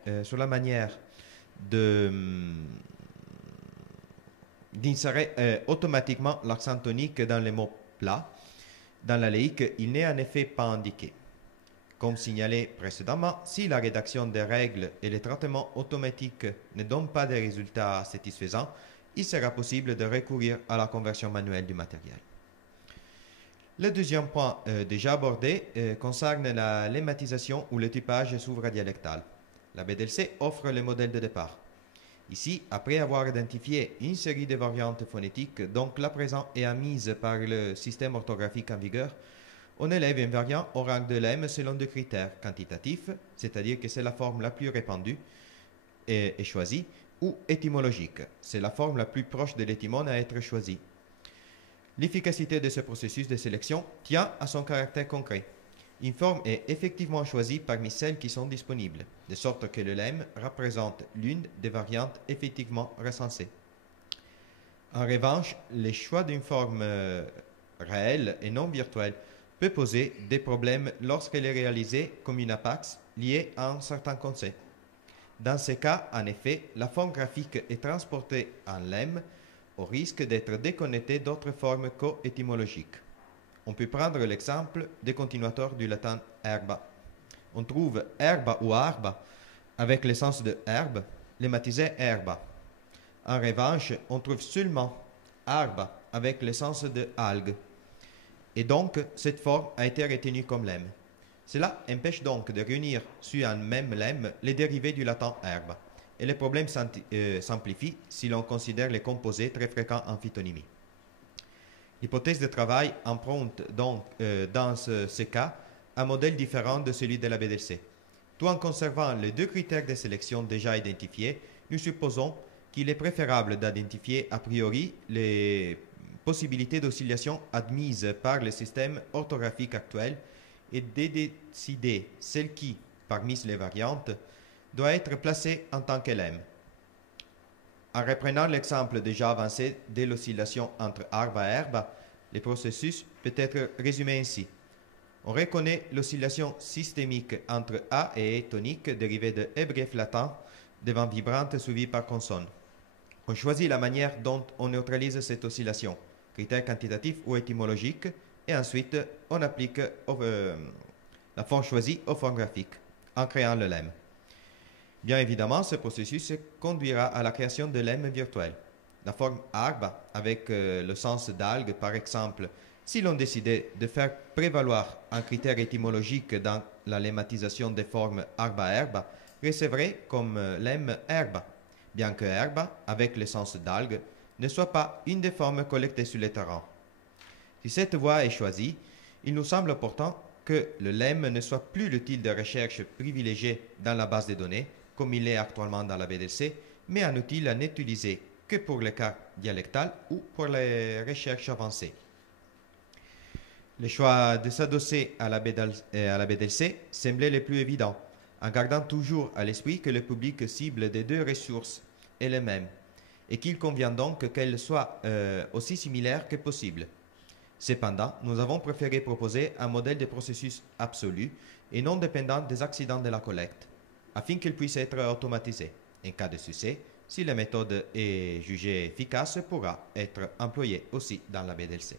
d'insérer automatiquement l'accent tonique dans les mots plats. Dans la laïque, il n'est en effet pas indiqué. Comme signalé précédemment, si la rédaction des règles et le traitement automatique ne donnent pas de résultats satisfaisants, il sera possible de recourir à la conversion manuelle du matériel. Le deuxième point déjà abordé concerne la lemmatisation ou le typage souvra-dialectal. La BDLC offre le modèle de départ. Ici, après avoir identifié une série de variantes phonétiques, donc la présente est admise par le système orthographique en vigueur, on élève un variant au rang de lemme selon deux critères quantitatifs, c'est-à-dire que c'est la forme la plus répandue et choisie, ou étymologique, c'est la forme la plus proche de l'étymone à être choisie. L'efficacité de ce processus de sélection tient à son caractère concret. Une forme est effectivement choisie parmi celles qui sont disponibles, de sorte que le lemme représente l'une des variantes effectivement recensées. En revanche, le choix d'une forme réelle et non virtuelle peut poser des problèmes lorsqu'elle est réalisée comme une apax liée à un certain concept. Dans ce cas, en effet, la forme graphique est transportée en lemme au risque d'être déconnectée d'autres formes co-étymologiques. On peut prendre l'exemple des continuateurs du latin herba. On trouve herba ou arba avec le sens de herbe, lemmatisé herba. En revanche, on trouve seulement arba avec le sens de algue. Et donc, cette forme a été retenue comme lemme. Cela empêche donc de réunir sur un même lemme les dérivés du latin herbe. Et le problème s'amplifie si l'on considère les composés très fréquents en phytonymie. L'hypothèse de travail emprunte donc, dans ce cas, un modèle différent de celui de la BDLC. Tout en conservant les deux critères de sélection déjà identifiés, nous supposons qu'il est préférable d'identifier a priori les possibilités d'oscillation admises par le système orthographique actuel et de décider celle qui, parmi les variantes, doit être placée en tant qu'LM. En reprenant l'exemple déjà avancé de l'oscillation entre arba et herba, le processus peut être résumé ainsi. On reconnaît l'oscillation systémique entre A et E tonique dérivée de E bref latin devant vibrante suivie par consonne. On choisit la manière dont on neutralise cette oscillation, critère quantitatif ou étymologique, et ensuite on applique la forme choisie aux formes graphiques en créant le lemme. Bien évidemment, ce processus conduira à la création de lemmes virtuels. La forme arbre, avec le sens d'algue par exemple, si l'on décidait de faire prévaloir un critère étymologique dans la lemmatisation des formes arbre à herbe, recevrait comme lemme herbe, bien que herbe, avec le sens d'algue, ne soit pas une des formes collectées sur les terrains. Si cette voie est choisie, il nous semble important que le lemme ne soit plus l'outil de recherche privilégié dans la base de données, comme il est actuellement dans la BDLC, mais un outil à n'utiliser que pour les cas dialectales ou pour les recherches avancées. Le choix de s'adosser à la BDLC semblait le plus évident, en gardant toujours à l'esprit que le public cible des deux ressources est le même, et qu'il convient donc qu'elles soient aussi similaires que possible. Cependant, nous avons préféré proposer un modèle de processus absolu et non dépendant des accidents de la collecte, afin qu'il puisse être automatisé. En cas de succès, si la méthode est jugée efficace, pourra être employée aussi dans la BDLC.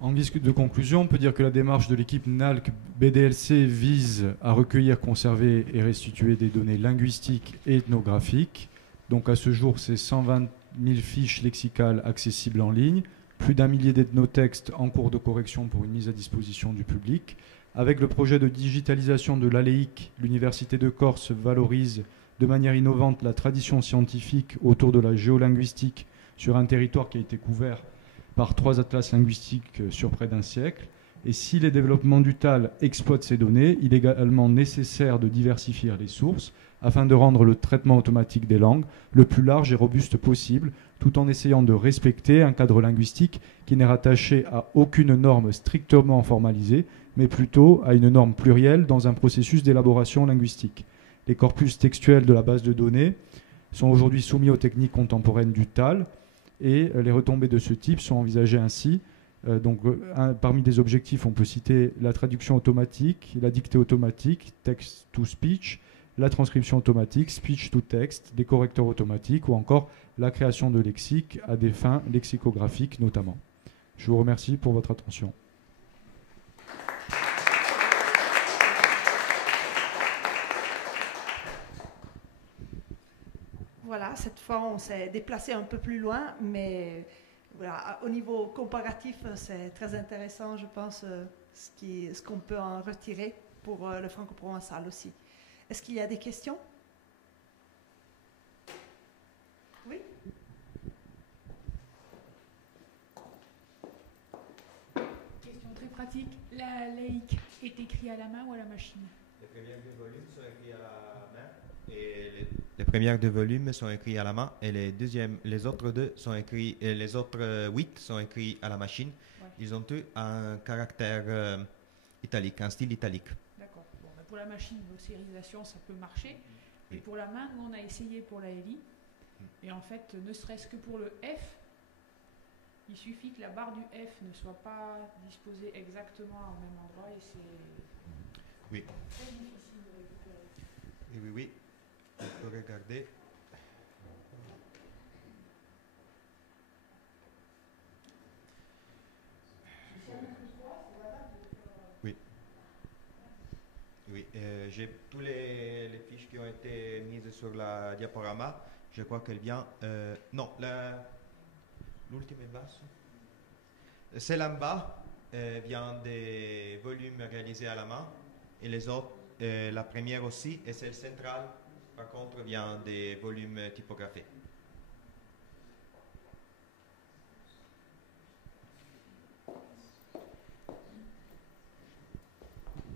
En guise de conclusion, on peut dire que la démarche de l'équipe NALC BDLC vise à recueillir, conserver et restituer des données linguistiques et ethnographiques. Donc à ce jour, c'est 120 000 fiches lexicales accessibles en ligne, plus d'1 millier d'ethnotextes en cours de correction pour une mise à disposition du public. Avec le projet de digitalisation de l'ALEIC, l'Université de Corse valorise de manière innovante la tradition scientifique autour de la géolinguistique sur un territoire qui a été couvert par 3 atlas linguistiques sur près d'un siècle. Et si les développements du TAL exploitent ces données, il est également nécessaire de diversifier les sources afin de rendre le traitement automatique des langues le plus large et robuste possible, tout en essayant de respecter un cadre linguistique qui n'est rattaché à aucune norme strictement formalisée, mais plutôt à une norme plurielle dans un processus d'élaboration linguistique. Les corpus textuels de la base de données sont aujourd'hui soumis aux techniques contemporaines du TAL, et les retombées de ce type sont envisagées ainsi. Parmi des objectifs, on peut citer la traduction automatique, la dictée automatique, text-to-speech, la transcription automatique, speech-to-text, des correcteurs automatiques ou encore la création de lexiques à des fins lexicographiques notamment. Je vous remercie pour votre attention. Voilà, cette fois, on s'est déplacé un peu plus loin, mais voilà, au niveau comparatif, c'est très intéressant, je pense, ce qu'on peut en retirer pour le franco-provençal aussi. Est-ce qu'il y a des questions? Oui? Question très pratique. La laïque est écrite à la main ou à la machine? Les premières 2 volumes sont écrits à la main et les premières 2 volumes sont écrits à la main et les autres 2 sont écrits et les autres 8 sont écrits à la machine. Ouais. Ils ont eu un caractère italique, un style italique. D'accord. Bon, ben pour la machine, sérialisation, ça peut marcher. Oui. Et pour la main, nous, on a essayé pour la LI. Et en fait, ne serait-ce que pour le F, il suffit que la barre du F ne soit pas disposée exactement au même endroit et c'est oui. très difficile de récupérer. Oui, oui. On peut regarder. Oui. Oui, j'ai tous les fiches qui ont été mises sur la diaporama. Je crois qu'elle vient... non, l'ultime en bas. Celle en bas vient des volumes réalisés à la main. Et les autres, la première aussi, et celle centrale, par contre, vient des volumes typographiés.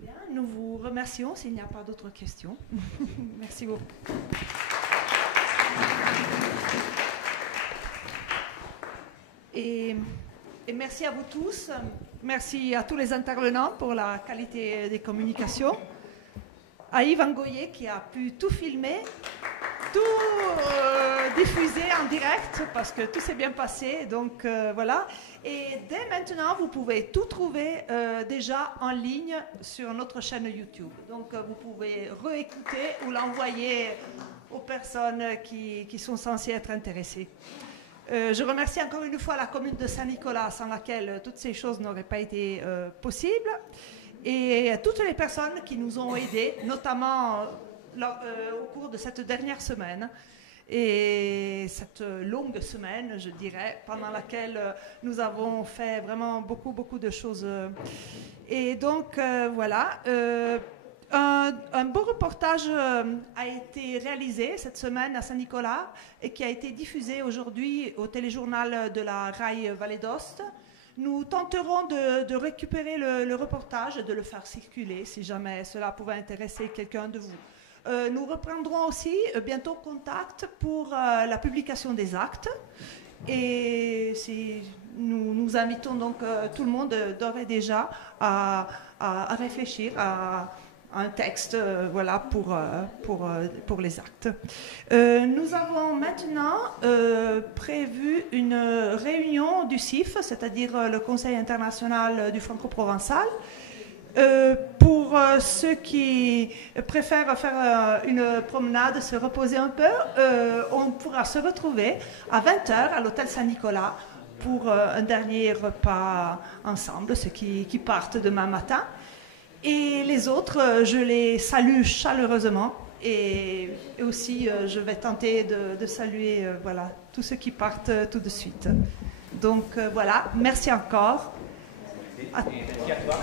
Bien, nous vous remercions s'il n'y a pas d'autres questions. Merci beaucoup. Et merci à vous tous. Merci à tous les intervenants pour la qualité des communications. À Yves Ngoye qui a pu tout filmer, tout diffuser en direct parce que tout s'est bien passé. Donc voilà. Et dès maintenant, vous pouvez tout trouver déjà en ligne sur notre chaîne YouTube. Donc vous pouvez réécouter ou l'envoyer aux personnes qui sont censées être intéressées. Je remercie encore une fois la commune de Saint-Nicolas, sans laquelle toutes ces choses n'auraient pas été possibles, et toutes les personnes qui nous ont aidés, notamment au cours de cette dernière semaine. Et cette longue semaine, je dirais, pendant laquelle nous avons fait vraiment beaucoup de choses. Et donc, voilà. Un beau reportage a été réalisé cette semaine à Saint-Nicolas et qui a été diffusé aujourd'hui au téléjournal de la RAI Vallée d'Aoste. Nous tenterons de récupérer le reportage et de le faire circuler si jamais cela pouvait intéresser quelqu'un de vous. Nous reprendrons aussi bientôt contact pour la publication des actes et nous invitons donc tout le monde d'ores et déjà à réfléchir à un texte voilà, pour les actes. Nous avons maintenant prévu une réunion du CIF, c'est-à-dire le Conseil international du franco-provençal. Pour ceux qui préfèrent faire une promenade, se reposer un peu, on pourra se retrouver à 20h à l'hôtel Saint-Nicolas pour un dernier repas ensemble, ceux qui partent demain matin. Et les autres, je les salue chaleureusement et aussi je vais tenter de saluer voilà, tous ceux qui partent tout de suite. Donc voilà, merci encore. Merci à toi.